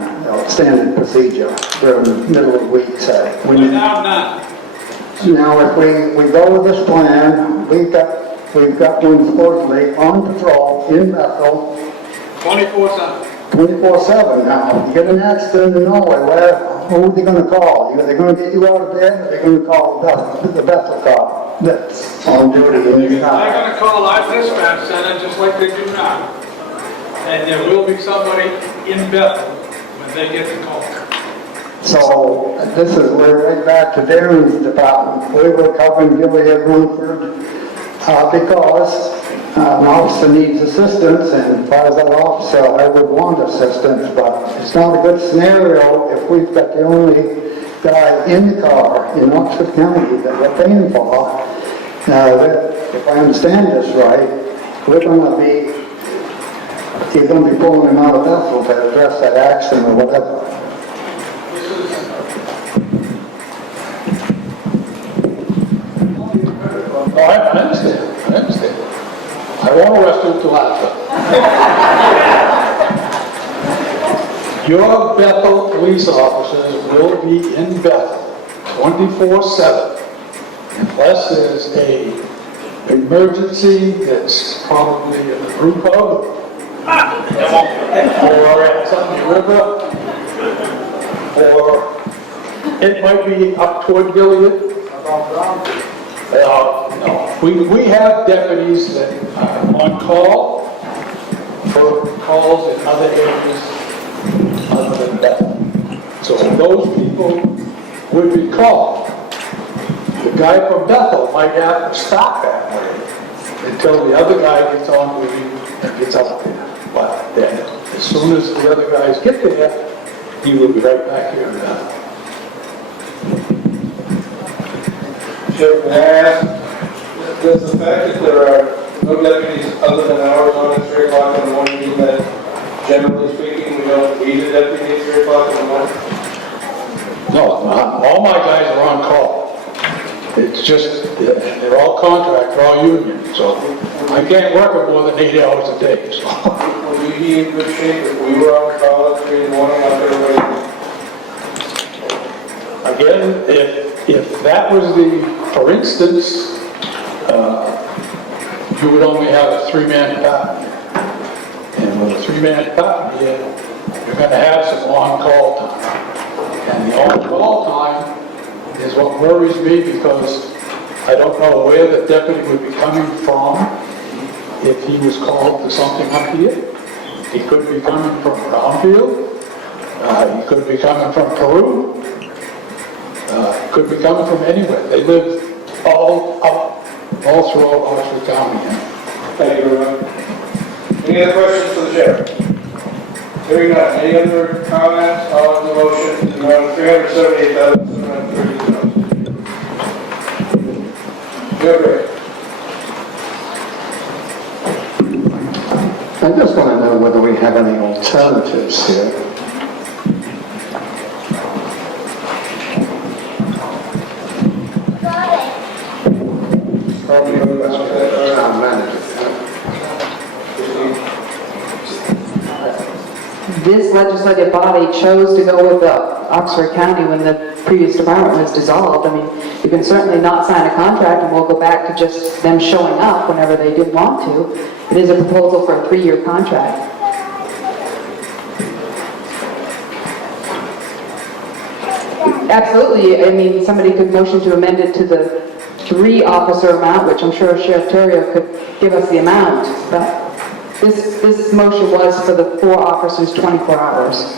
standard procedure, during the middle of the week, say? Without none. Now, if we go with this plan, we've got one supposedly on patrol in Bethel 24/7. 24/7 now. You get an accident in Norway, who are they going to call? Are they going to get you out of bed, or are they going to call the Bethel cop that's on duty in the They're town? going to call our dispatch center just like they do now. And there will be somebody in Bethel when they get the call. So this is, we're right back to Darren's department. We were covering Gilead Rumford because an officer needs assistance, and if I was that officer, I would want assistance, but it's not a good scenario if we've got the only guy in the car in Oxford County that we're paying for. If I understand this right, we're going to be, you're going to be pulling him out of Bethel to address that accident or whatever. Oh, I understand. I won't arrest you until after. Your Bethel police officers will be in Bethel 24/7 unless there's a emergency that's probably in a group home or at Sunday River, or it might be up toward Gilead. No. We have deputies that are on call for calls in other areas other than Bethel. So those people would be called. The guy from Bethel might have to stop that way until the other guy gets on with him and gets up there. But then, as soon as the other guys get there, he will be right back here in Bethel. Chair, can I ask, does the fact that there are no deputies other than ours on at 3 o'clock in the morning mean that, generally speaking, we don't need a deputy at 3 o'clock in the morning? No, all my guys are on call. It's just, they're all contract, they're all union, so I can't work for more than 8 hours a day, so. Would we be in good shape if we were on call at 3 in the morning after everybody? Again, if that was for instance, you would only have a 3-man department. And with a 3-man department here, you're going to have some on-call time. And the on-call time is what worries me, because I don't know where the deputy would be coming from if he was called to something up here. He could be coming from Brownfield. He could be coming from Peru. Could be coming from anywhere. They live all throughout Oxford County. Thank you very much. Any other questions for the chair? Hearing none. Any other comments on the motion in the amount of $378,732? Joe, I just want to know whether we have any alternatives here. This legislative body chose to go with Oxford County when the previous department was dissolved. I mean, you can certainly not sign a contract and we'll go back to just them showing up whenever they did want to. It is a proposal for a 3-year contract. Absolutely. I mean, somebody could motion to amend it to the 3-officer amount, which I'm sure Sheriff Terrio could give us the amount, but this motion was for the 4 officers, 24 hours.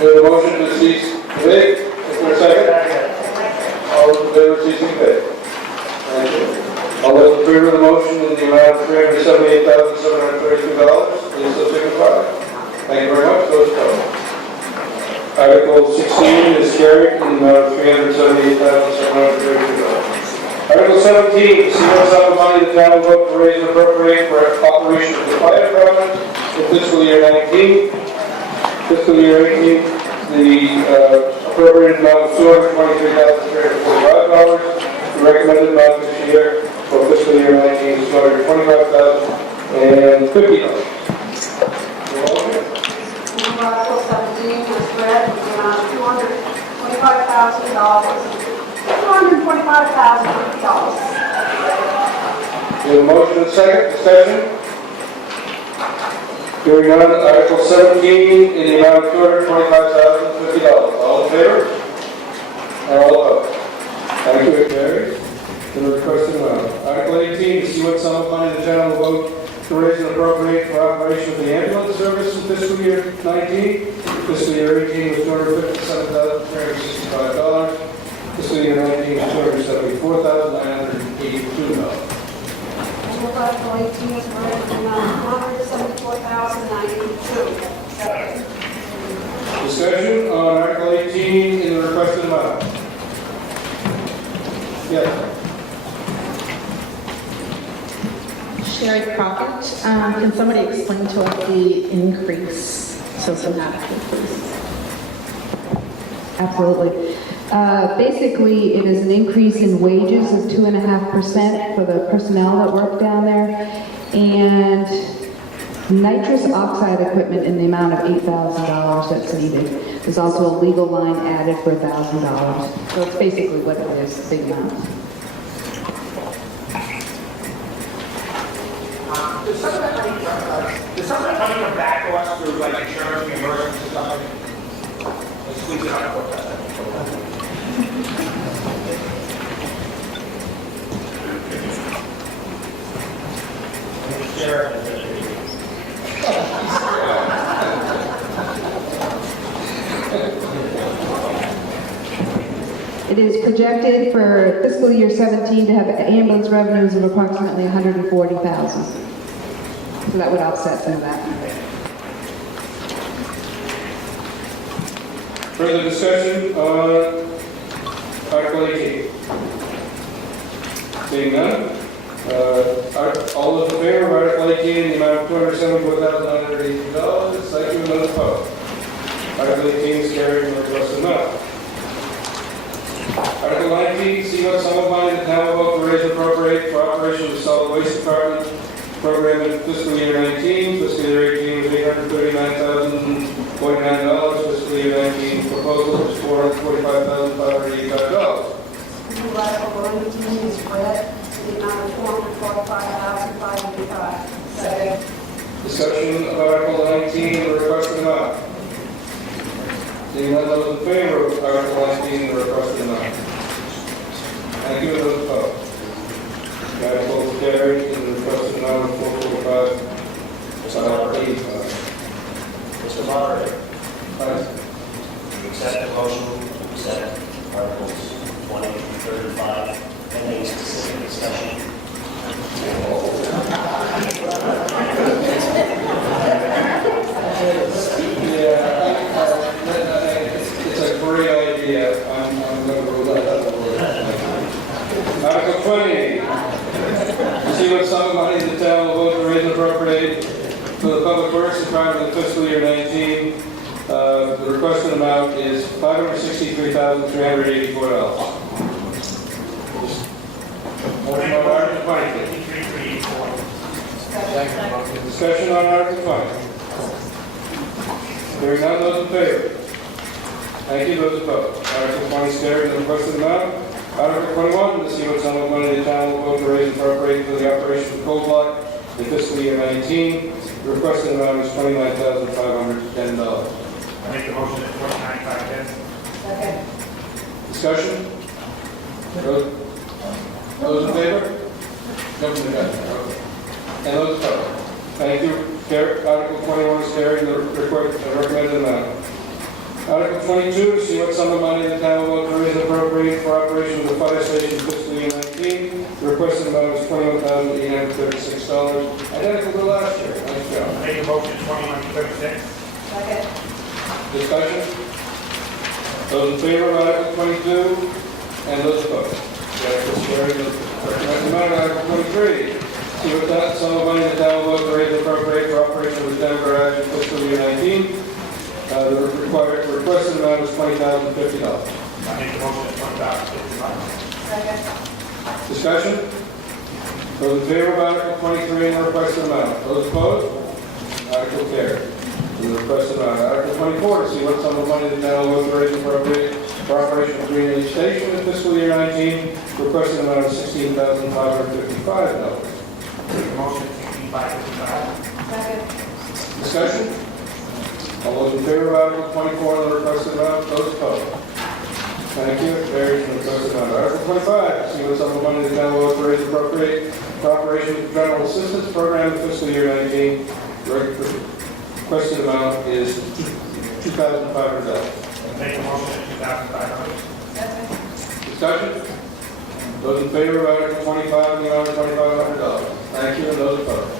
we have a motion to cease debate. Is there a second? All those in favor of ceasing debate? Thank you. All those in favor of the motion in the amount of $378,732, please so signify. Thank you very much. Those opposed. Article 16 is carried in the amount of $378,732. Article 17, see what's up the money the town will vote to raise and appropriate for operation of the fire department, for fiscal year 19. Fiscal year 18, the appropriated amount of $223,345. The recommended amount this year for fiscal year 19 is $225,050. Article 17 was read in the amount of $225,000. $225,050. We have a motion and a second discussion. Hearing none, Article 17 in the amount of $225,050. All in favor? And all opposed? Thank you, it carries. The requested amount. Article 18, to see what sum of money the town will vote to raise and appropriate for operation of the ambulance service in fiscal year 19. Fiscal year 18 was $257,365. Fiscal year 19 was $274,982. Article 18 was read in the amount of $174,982. Discussion on Article 18 in the requested amount. Yes. Sherry Crockett, can somebody explain to us the increase, systematic increase? Absolutely. Basically, it is an increase in wages of 2.5% for the personnel that work down there, and nitrous oxide equipment in the amount of $8,000 that's needed. There's also a legal line added for $1,000. So it's basically what it is, the amount. Does some of that money come back to us through like insurance reimbursements or something? Let's squeeze it out. It is projected for fiscal year 17 to have ambulance revenues of approximately $140,000. So that would offset some of that. Further discussion on Article 18? Seeing none, all those in favor of Article 18 in the amount of $274,982, thank you, none opposed. Article 18 is carried in the requested amount. Article 19, see what sum of money the town will vote to raise and appropriate for operation of the solid waste department program in fiscal year 19. Fiscal year 18 was $839,049. Fiscal year 19 proposal was $445,585. New Article 19 is read in the amount of $445,585. Second. Discussion of Article 19 and the requested amount. Seeing none, those in favor of Article 19 and the requested amount. Thank you, those opposed. The article is carried in the requested amount of $445,585. Mr. Moderator, Aye. you accept the motion to accept Articles 20 through 35, pending specific discussion. It's a great idea. I'm going to rule that out. Article 20. To see what sum of money the town will vote to raise and appropriate for the public works department in fiscal year 19. The requested amount is $563,384. Motion on Article 20. Discussion on Article 20. Hearing none, those in favor? Thank you, those opposed. Article 20 is carried in the requested amount. Article 21, to see what sum of money the town will vote to raise and appropriate for the operation of the coal block in fiscal year 19. The requested amount is $29,510. I make the motion at 29,510. Second. Discussion? Those in favor? Jump in the gun. Okay. And those opposed? Thank you. Article 21 is carried in the recommended amount. Article 22, to see what sum of money the town will vote to raise and appropriate for operation of the fire station in fiscal year 19. The requested amount is $21,836. Identical to last year. Nice job. I make a motion at 21,36. Second. Discussion? Those in favor of Article 22 and those opposed? The article is carried in the recommended amount. Article 23. See what that sum of money the town will vote to raise and appropriate for operation of the Denver $20,050. I make the motion at $20,055. Second. Discussion? Those in favor of Article 23 and the requested amount? Those opposed? Article carried. And the requested amount. Article 24, to see what sum of money the town will authorize appropriate for operation of Green Ridge Station in fiscal year 19. Requested amount of $16,555. Make the motion at $65.55. Second. Discussion? All those in favor of Article 24 and the requested amount? Those opposed? Thank you. Carries and requested amount. Article 25, see what sum of money the town will authorize appropriate for operation of the General Assistance Program in fiscal year 19. Requested amount is $2,500. Make the motion at $2,500. Second. Discussion? Those in favor of Article 25 in the amount of $2,500. Thank you, and those opposed.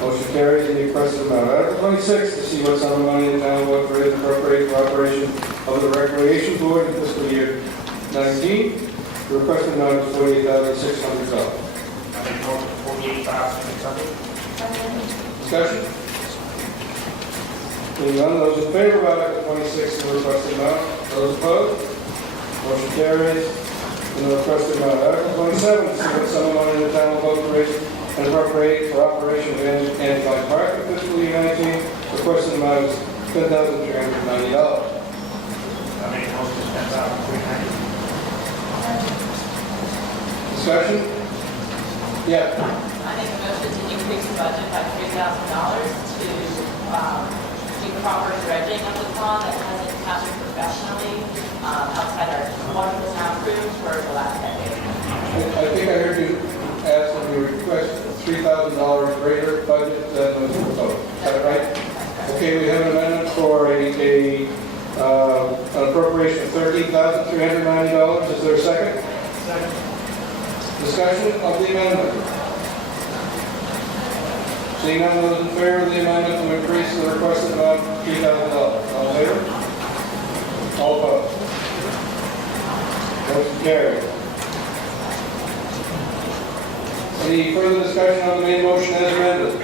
Motion carries and the requested amount. Article 26, to see what sum of money the town will authorize appropriate for operation of the Recreation Board in fiscal year 19. The requested amount is $48,600. I make the motion at $48,600. Discussion? Seeing none, those in favor of Article 26 and the requested amount, those opposed? Motion carries and the requested amount. Article 27, to see what sum of money the town will authorize and appropriate for operation of Anti-Flag Park in fiscal year 19. Requested amount is $10,390. I make the motion at $10,390. Discussion? Yeah. I make a motion to increase the budget by $3,000 to do proper dredging of the pond that hasn't happened professionally outside our wonderful town crews for the last decade. I think I heard you ask that we request $3,000 greater budget than was proposed. Is that right? Okay, we have an amendment for an appropriation of $13,390. Is there a second? Second. Discussion of the amendment. Seeing none, those in favor of the amendment to increase the requested amount of $3,000. All in favor? All opposed? Motion carried. Any further discussion on the main motion as amended?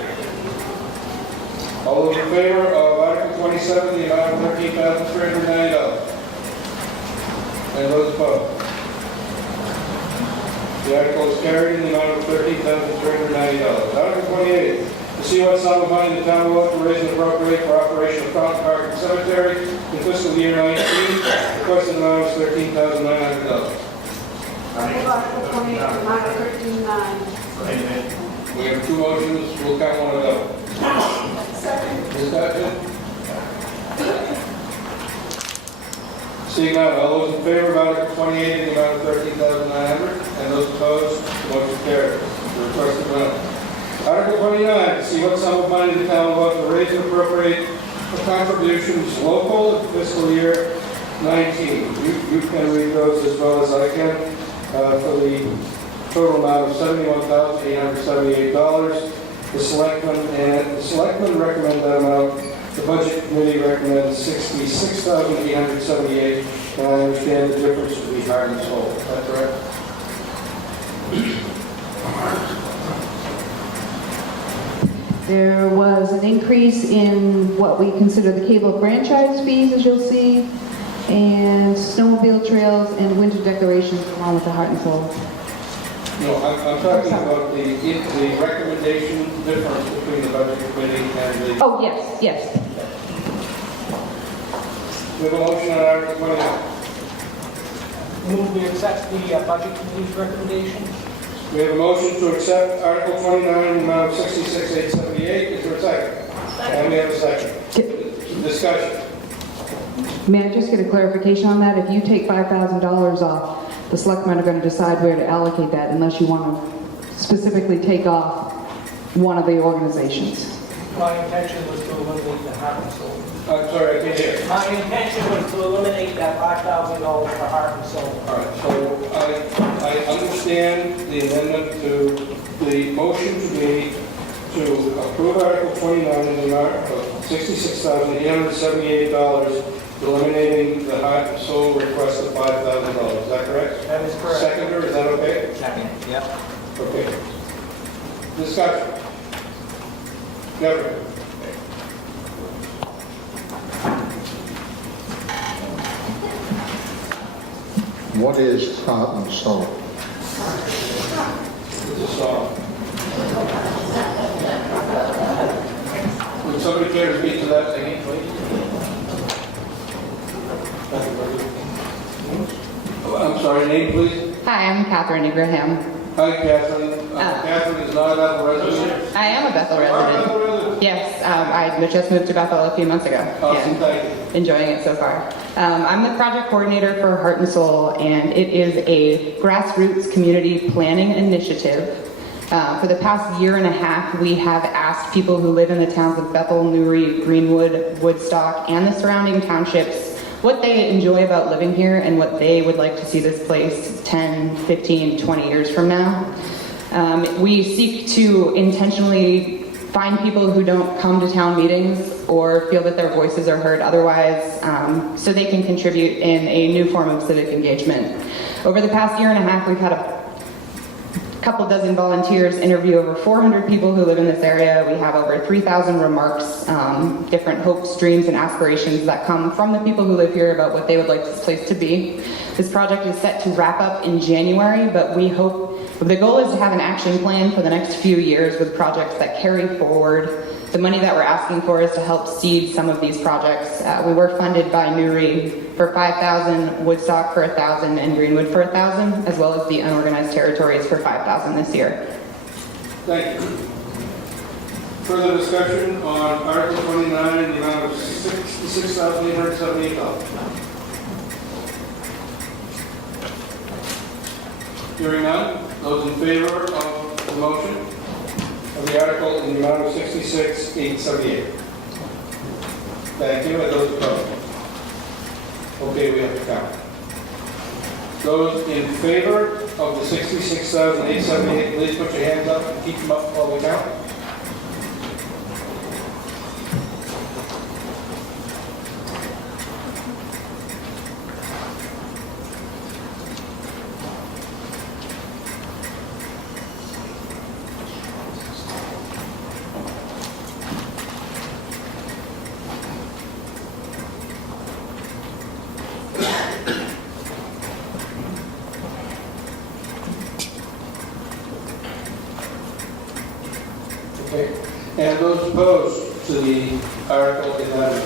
All those in favor of Article 27, the amount of $13,390. And those opposed? The article is carried in the amount of $13,390. Article 28, to see what sum of money the town will raise and appropriate for operation of Fountain Park and Cemetery in fiscal year 19. Requested amount is $13,900. Move Article 28, amount of $13,900. We have two motions, we'll count one of them. Second. Discussion? Seeing none, all those in favor of Article 28 in the amount of $13,900 and those opposed, motion carries. The requested amount. Article 29, to see what sum of money the town will have to raise and appropriate for contributions local in fiscal year 19. You can read those as well as I can for the total amount of $71,878. The selectmen recommend that amount. The budget committee recommends $66,878, and I understand the difference would be higher than sold. Is that correct? There was an increase in what we consider the cable franchise fees, as you'll see, and snowmobile trails and winter decorations along with the Heart and Soul. No, I'm talking about the recommendation difference between the budget committee and the... Oh, yes, yes. We have a motion on Article 29. Move we accept the budget committee's recommendation. We have a motion to accept Article 29 in the amount of $66,878. Is there a second? And we have a second. Discussion. May I just get a clarification on that? If you take $5,000 off, the selectmen are going to decide where to allocate that unless you want to specifically take off one of the organizations. My intention was to eliminate the Heart and Soul. I'm sorry, I can't hear. My intention was to eliminate that $5,000 for Heart and Soul. All right, so I understand the amendment to the motion to be to approve Article 29 in the amount of $66,878, eliminating the Heart and Soul request of $5,000. Is that correct? That is correct. Seconder, is that okay? Second, yep. Okay. Discussion. Jeffrey. What is heart and soul? It's a song. Would somebody care to speak to that again, please? I'm sorry, name please? Hi, I'm Catherine Ingraham. Hi, Catherine. Catherine is not a Bethel resident? I am a Bethel You are a resident. Bethel resident? Yes, I just moved to Bethel a few months ago. Awesome, and thank you. Enjoying it so far. I'm the project coordinator for Heart and Soul, and it is a grassroots community planning initiative. For the past year and a half, we have asked people who live in the towns of Bethel, Newry, Greenwood, Woodstock, and the surrounding townships what they enjoy about living here and what they would like to see this place 10, 15, 20 years from now. We seek to intentionally find people who don't come to town meetings or feel that their voices are heard otherwise, so they can contribute in a new form of civic engagement. Over the past year and a half, we've had a couple dozen volunteers interview over 400 people who live in this area. We have over 3,000 remarks, different hopes, dreams, and aspirations that come from the people who live here about what they would like this place to be. This project is set to wrap up in January, but we hope, the goal is to have an action plan for the next few years with projects that carry forward. The money that we're asking for is to help seed some of these projects. We were funded by Newry for 5,000, Woodstock for 1,000, and Greenwood for 1,000, as well as the unorganized territories for 5,000 this year. Thank you. Further discussion on Article 29 in the amount of $66,878. Hearing none, those in favor of the motion of the article in the amount of $66,878. Thank you, and those opposed? Okay, we have to count. Those in favor of the $66,878, please put your hands up and keep them up while we count. Okay. And those opposed to the Article 11?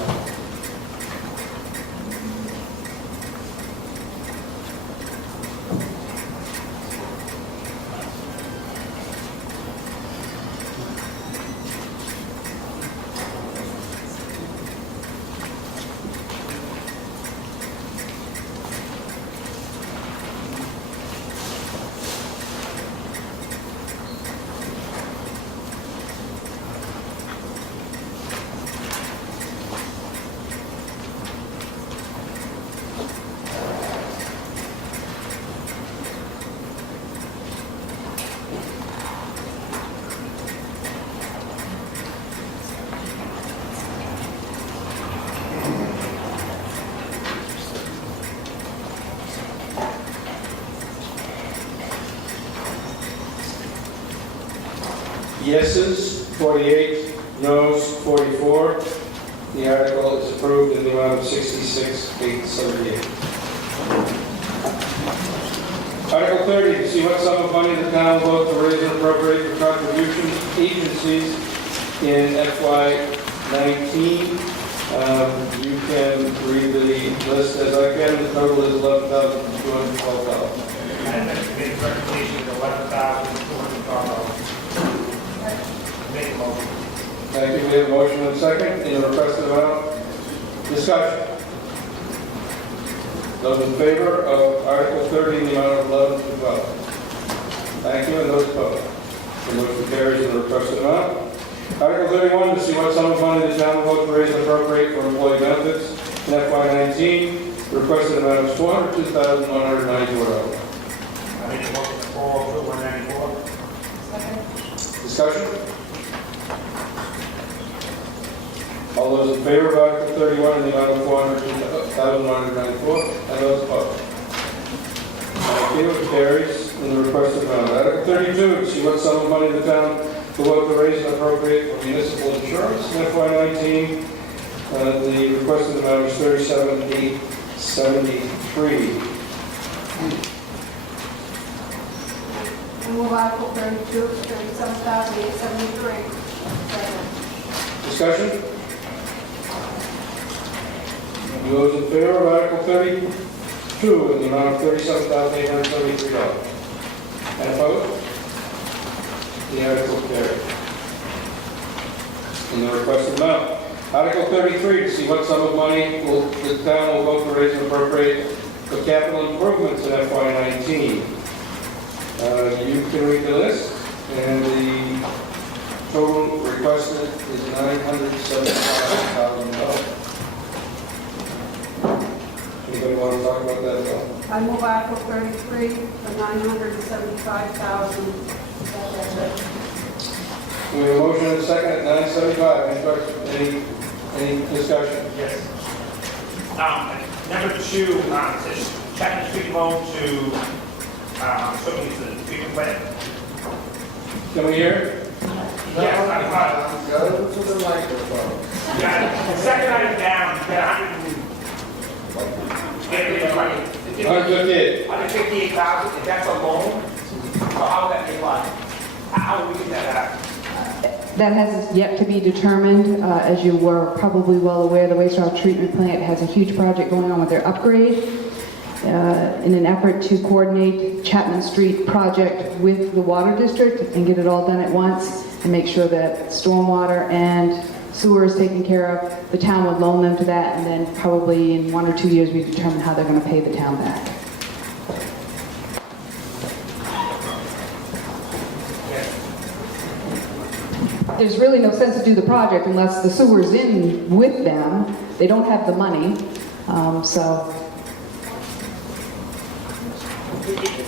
Yeses, 48, noes, 44. The article is approved in the amount of $66,878. Article 30, to see what sum of money the town will vote to raise and appropriate for contribution agencies in FY19. You can read the list as I can. The total is $11,212. Amendment committee recommendation is $11,212. Make a motion. Thank you. We have a motion and a second in the requested amount. Discussion. Those in favor of Article 30 in the amount of 11 to 12. Thank you. And those opposed? The motion carries in the requested amount. Article 31, to see what sum of money the town will vote to raise and appropriate for employee benefits in FY19. The requested amount is $402,194. I make a motion for 402,194. Discussion? All those in favor of Article 31 in the amount of $402,194, and those opposed? Thank you. It carries in the requested amount. Article 32, to see what sum of money the town will vote to raise and appropriate for municipal insurance in FY19. The requested amount is $37,873. I move Article 32, $37,873. Second. Discussion? All those in favor of Article 32 in the amount of $37,873? And opposed? The article carried. In the requested amount. Article 33, to see what sum of money the town will vote to raise and appropriate for capital improvements in FY19. You can read the list, and the total requested is $975,000. Anybody want to talk about that at all? I move Article 33 for $975,000. We have a motion and a second at 975. Any discussion? Yes. Number 2, says Chapman Street loan to, assuming it's the treatment plant. Can we hear? Yes, Go to the microphone. yeah, the second item down, you got 158,000, if that's a loan, so how would that be applied? How would we get that out? That has yet to be determined. As you were probably well aware, the wastewater treatment plant has a huge project going on with their upgrade. In an effort to coordinate Chapman Street project with the water district and get it all done at once and make sure that stormwater and sewer is taken care of, the town would loan them to that, and then probably in 1 or 2 years we determine how they're going to pay the town back. There's really no sense to do the project unless the sewer's in with them. They don't have the money, so.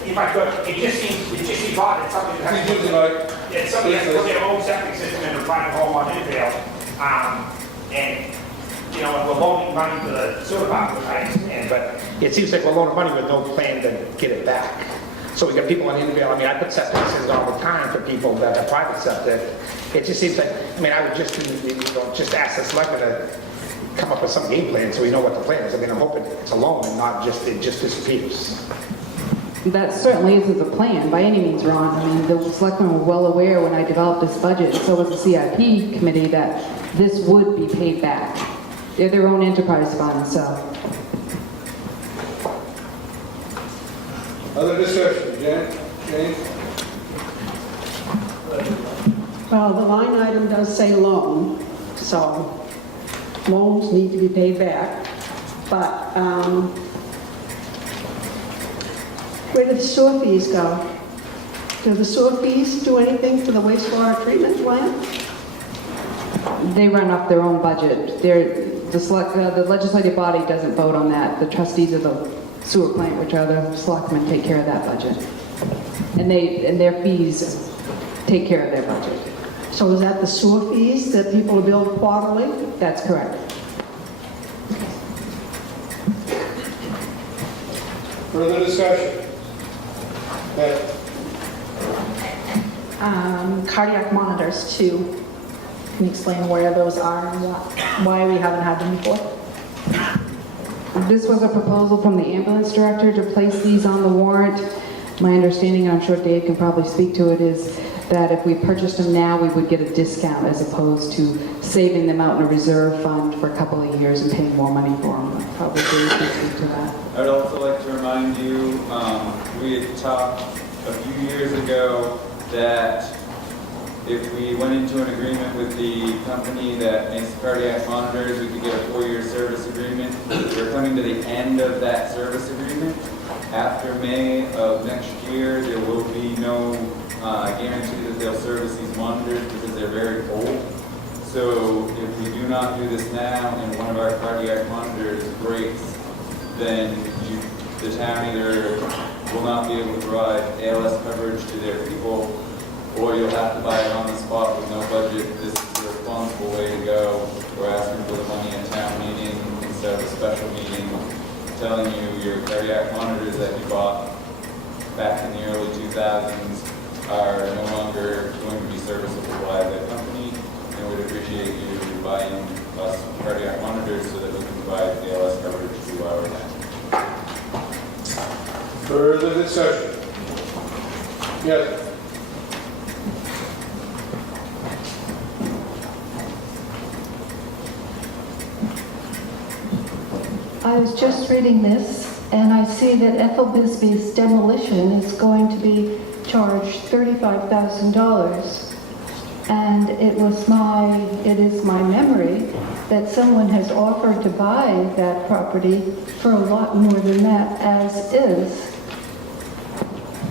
If I could, it just seems odd that somebody has to look at a home septic system in a private home on Infield, and, you know, we're loaning money to the sewer box, which I understand, but it seems like we're loaning money with no plan to get it back. So we got people on Infield, I mean, I put septic systems all the time for people that are private septic. It just seems like, I mean, I would just, just ask the selectmen to come up with some game plan so we know what the plan is. I mean, I'm hoping it's a loan and not just, it just disappears. That certainly isn't the plan by any means, Ron. I mean, the selectmen were well aware when I developed this budget, and so was the CIP committee, that this would be paid back. They're their own enterprise fund, so. Other discussion? James? Well, the line item does say loan, so loans need to be paid back. But where do the sewer fees go? Do the sewer fees do anything for the wastewater treatment plant? They run off their own budget. The legislative body doesn't vote on that. The trustees of the sewer plant, which are the selectmen, take care of that budget. And their fees take care of their budget. So is that the sewer fees that people are billed quarterly? That's correct. Further discussion? Cardiac monitors too. Can you explain where those are and why we haven't had them before? This was a proposal from the ambulance director to place these on the warrant. My understanding, and I'm sure Dave can probably speak to it, is that if we purchased them now, we would get a discount as opposed to saving them out in a reserve fund for a couple of years and paying more money for them. Probably Dave can speak to that. I'd also like to remind you, we had talked a few years ago that if we went into an agreement with the company that makes the cardiac monitors, we could get a 4-year service agreement. We're coming to the end of that service agreement. After May of next year, there will be no guarantee that they'll service these monitors because they're very old. So if we do not do this now and one of our cardiac monitors breaks, then the town either will not be able to provide ALS coverage to their people, or you'll have to buy it on the spot with no budget. This is the responsible way to go. We're asking for the money at town meeting instead of a special meeting, telling you your cardiac monitors that you bought back in the early 2000s are no longer going to be serviceable by the company, and we'd appreciate you buying us cardiac monitors so that we can provide ALS coverage to our town. Further discussion? Yes. I was just reading this, and I see that Ethel Bisbee's demolition is going to be charged $35,000. And it is my memory that someone has offered to buy that property for a lot more than that as is.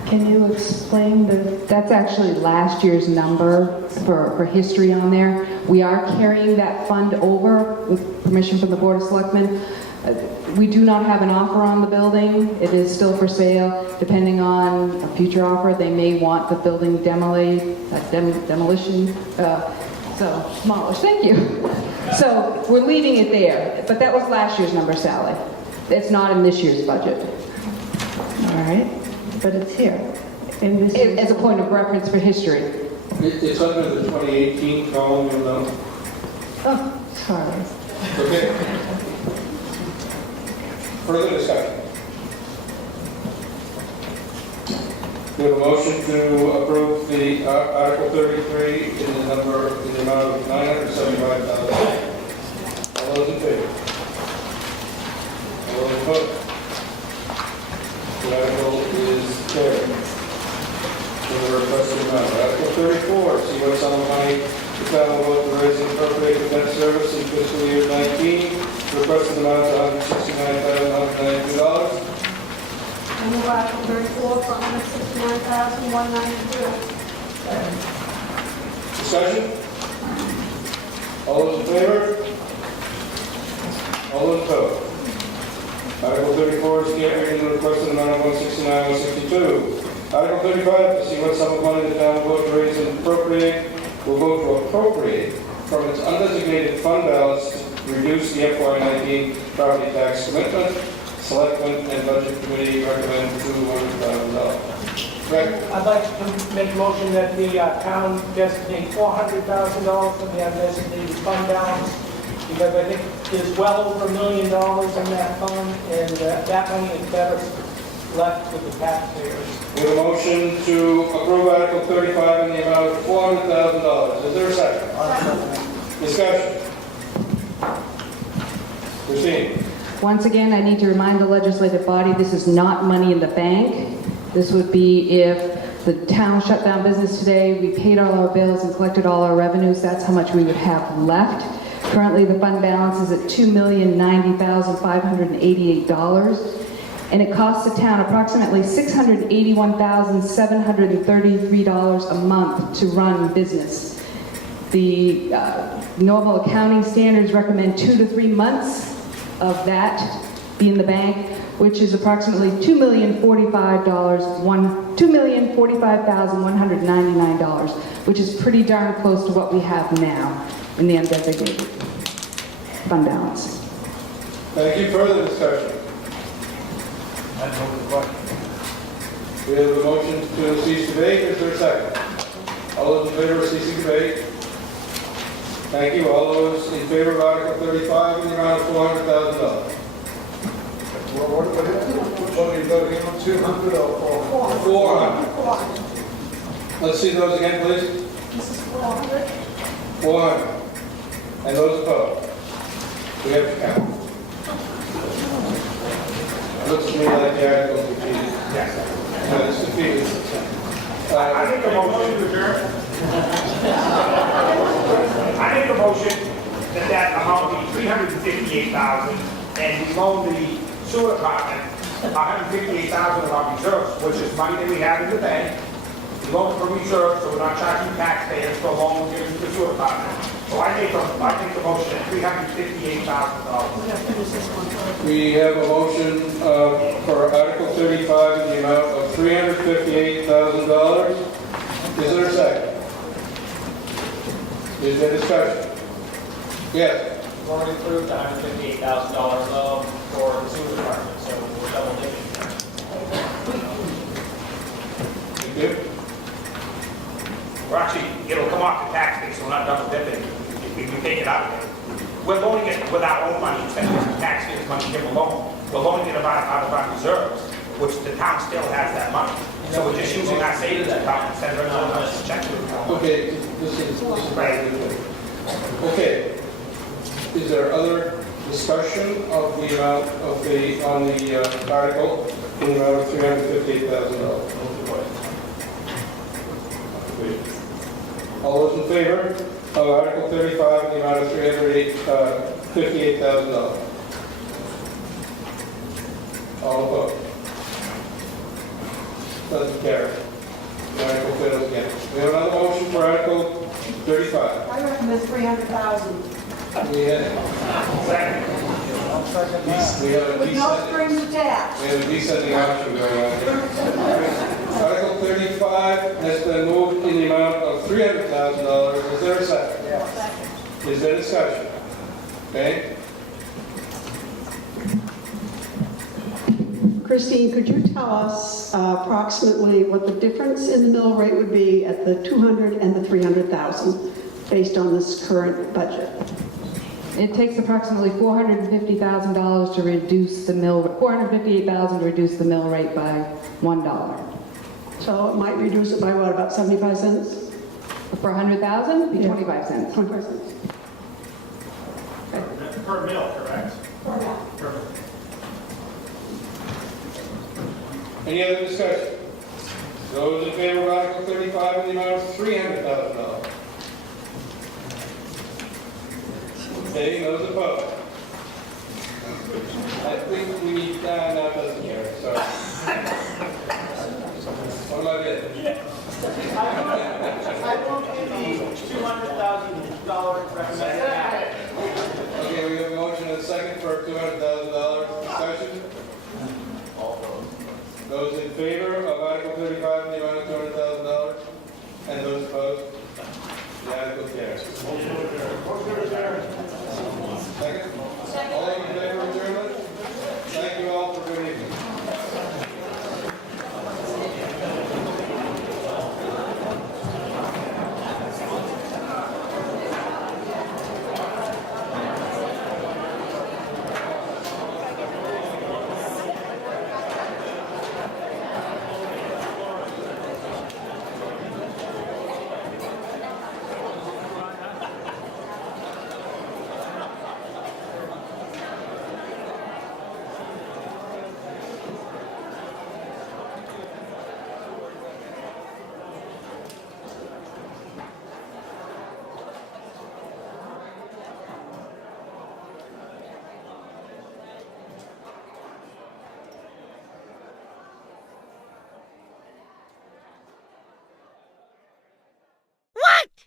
Can you explain That's actually last year's number for history on there. We are carrying that fund over with permission from the Board of Selectmen. We do not have an offer on the building. It is still for sale. Depending on a future offer, they may want the building demolition, demolished. Thank you. So we're leaving it there. But that was last year's number, Sally. It's not in this year's budget. All right, but it's here. As a point of reference for history. It's under the 2018 column, you'll know. Oh, sorry. Okay. Further discussion? We have a motion to approve the Article 33 in the amount of $975,000. All those in favor? All those opposed? The article is carried. For the requested amount. Article 34, see what sum of money the town will vote to raise and appropriate for debt service in fiscal year 19. Requested amount of $169,192. I move Article 34 for $169,192. Discussion? All those in favor? All those opposed? Article 34 is carried and the requested amount of $169,162. Article 35, to see what sum of money the town will vote to raise and appropriate, will vote to appropriate from its undesignated fund balance to reduce the FY19 property tax commitment. Selectmen and Budget Committee recommend $200,000. Greg? I'd like to make a motion that the town designate $400,000 from the undesignated fund balance, because I think there's well over $1 million in that fund, and that money is better left with the taxpayers. We have a motion to approve Article 35 in the amount of $400,000. Is there a second? Discussion. Christine? Once again, I need to remind the legislative body, this is not money in the bank. This would be if the town shut down business today, we paid all our bills and collected all our revenues, that's how much we would have left. Currently, the fund balance is at $2,090,588. And it costs the town approximately $681,733 a month to run business. The normal accounting standards recommend 2 to 3 months of that be in the bank, which is approximately $2,045,199, which is pretty darn close to what we have now in the undesignated fund balance. Thank you. Further discussion? That's over the question. We have a motion to cease debate. Is there a second? All those in favor of ceasing debate? Thank you. All those in favor of Article 35 in the amount of $400,000? What are you voting on, 200 or 400. Let's see those again, please. This is 400. 400. And those opposed? We have to count. Looks to me like the article's defeated. Yes. No, it's defeated. I make a motion to adjourn. I make a motion that that amount be $358,000, and we loan the sewer department $158,000 of our reserves, which is money that we have in the bank. We loan it for reserves, so we're not charging taxpayers for a loan we're giving to the sewer department. So I make a motion at $358,000. We have a motion for Article 35 in the amount of $358,000. Is there a second? Is there discussion? Yes. We've already approved the $158,000 loan for the sewer department, so we're double dipping. Thank you. We're actually, it'll come off the tax base, so we're not double dipping. If we take it out of it. We're loaning it with our own money instead of taxpayers' money, give a loan. We're loaning it out of our reserves. which the town still has that money. So we're just using our savings account instead of going on this check to the town. Okay, this is right. Okay, is there other discussion of the amount of the, on the article in the amount of $358,000? All those in favor of Article 35 in the amount of $358,000? All opposed? Doesn't carry. The article fails again. We have another motion for Article 35. I recommend 300,000. We have a With no strings attached. We have a descending option going on here. Article 35 has been moved in the amount of $300,000. Is there a second? Yes. Is there discussion? Okay. Christine, could you tell us approximately what the difference in the mill rate would be at the 200 and the 300,000 based on this current budget? It takes approximately $450,000 to reduce the $458,000 to reduce the mill rate by $1. So it might reduce it by what, about 75 cents? For 100,000, it'd be 25 cents. 25 cents. Per mill, correct? Per mill. Perfect. Any other discussion? Those in favor of Article 35 in the amount of $300,000? Okay, those opposed? I think we need, that doesn't carry, sorry. What about it? I will give you $200,000 recommended.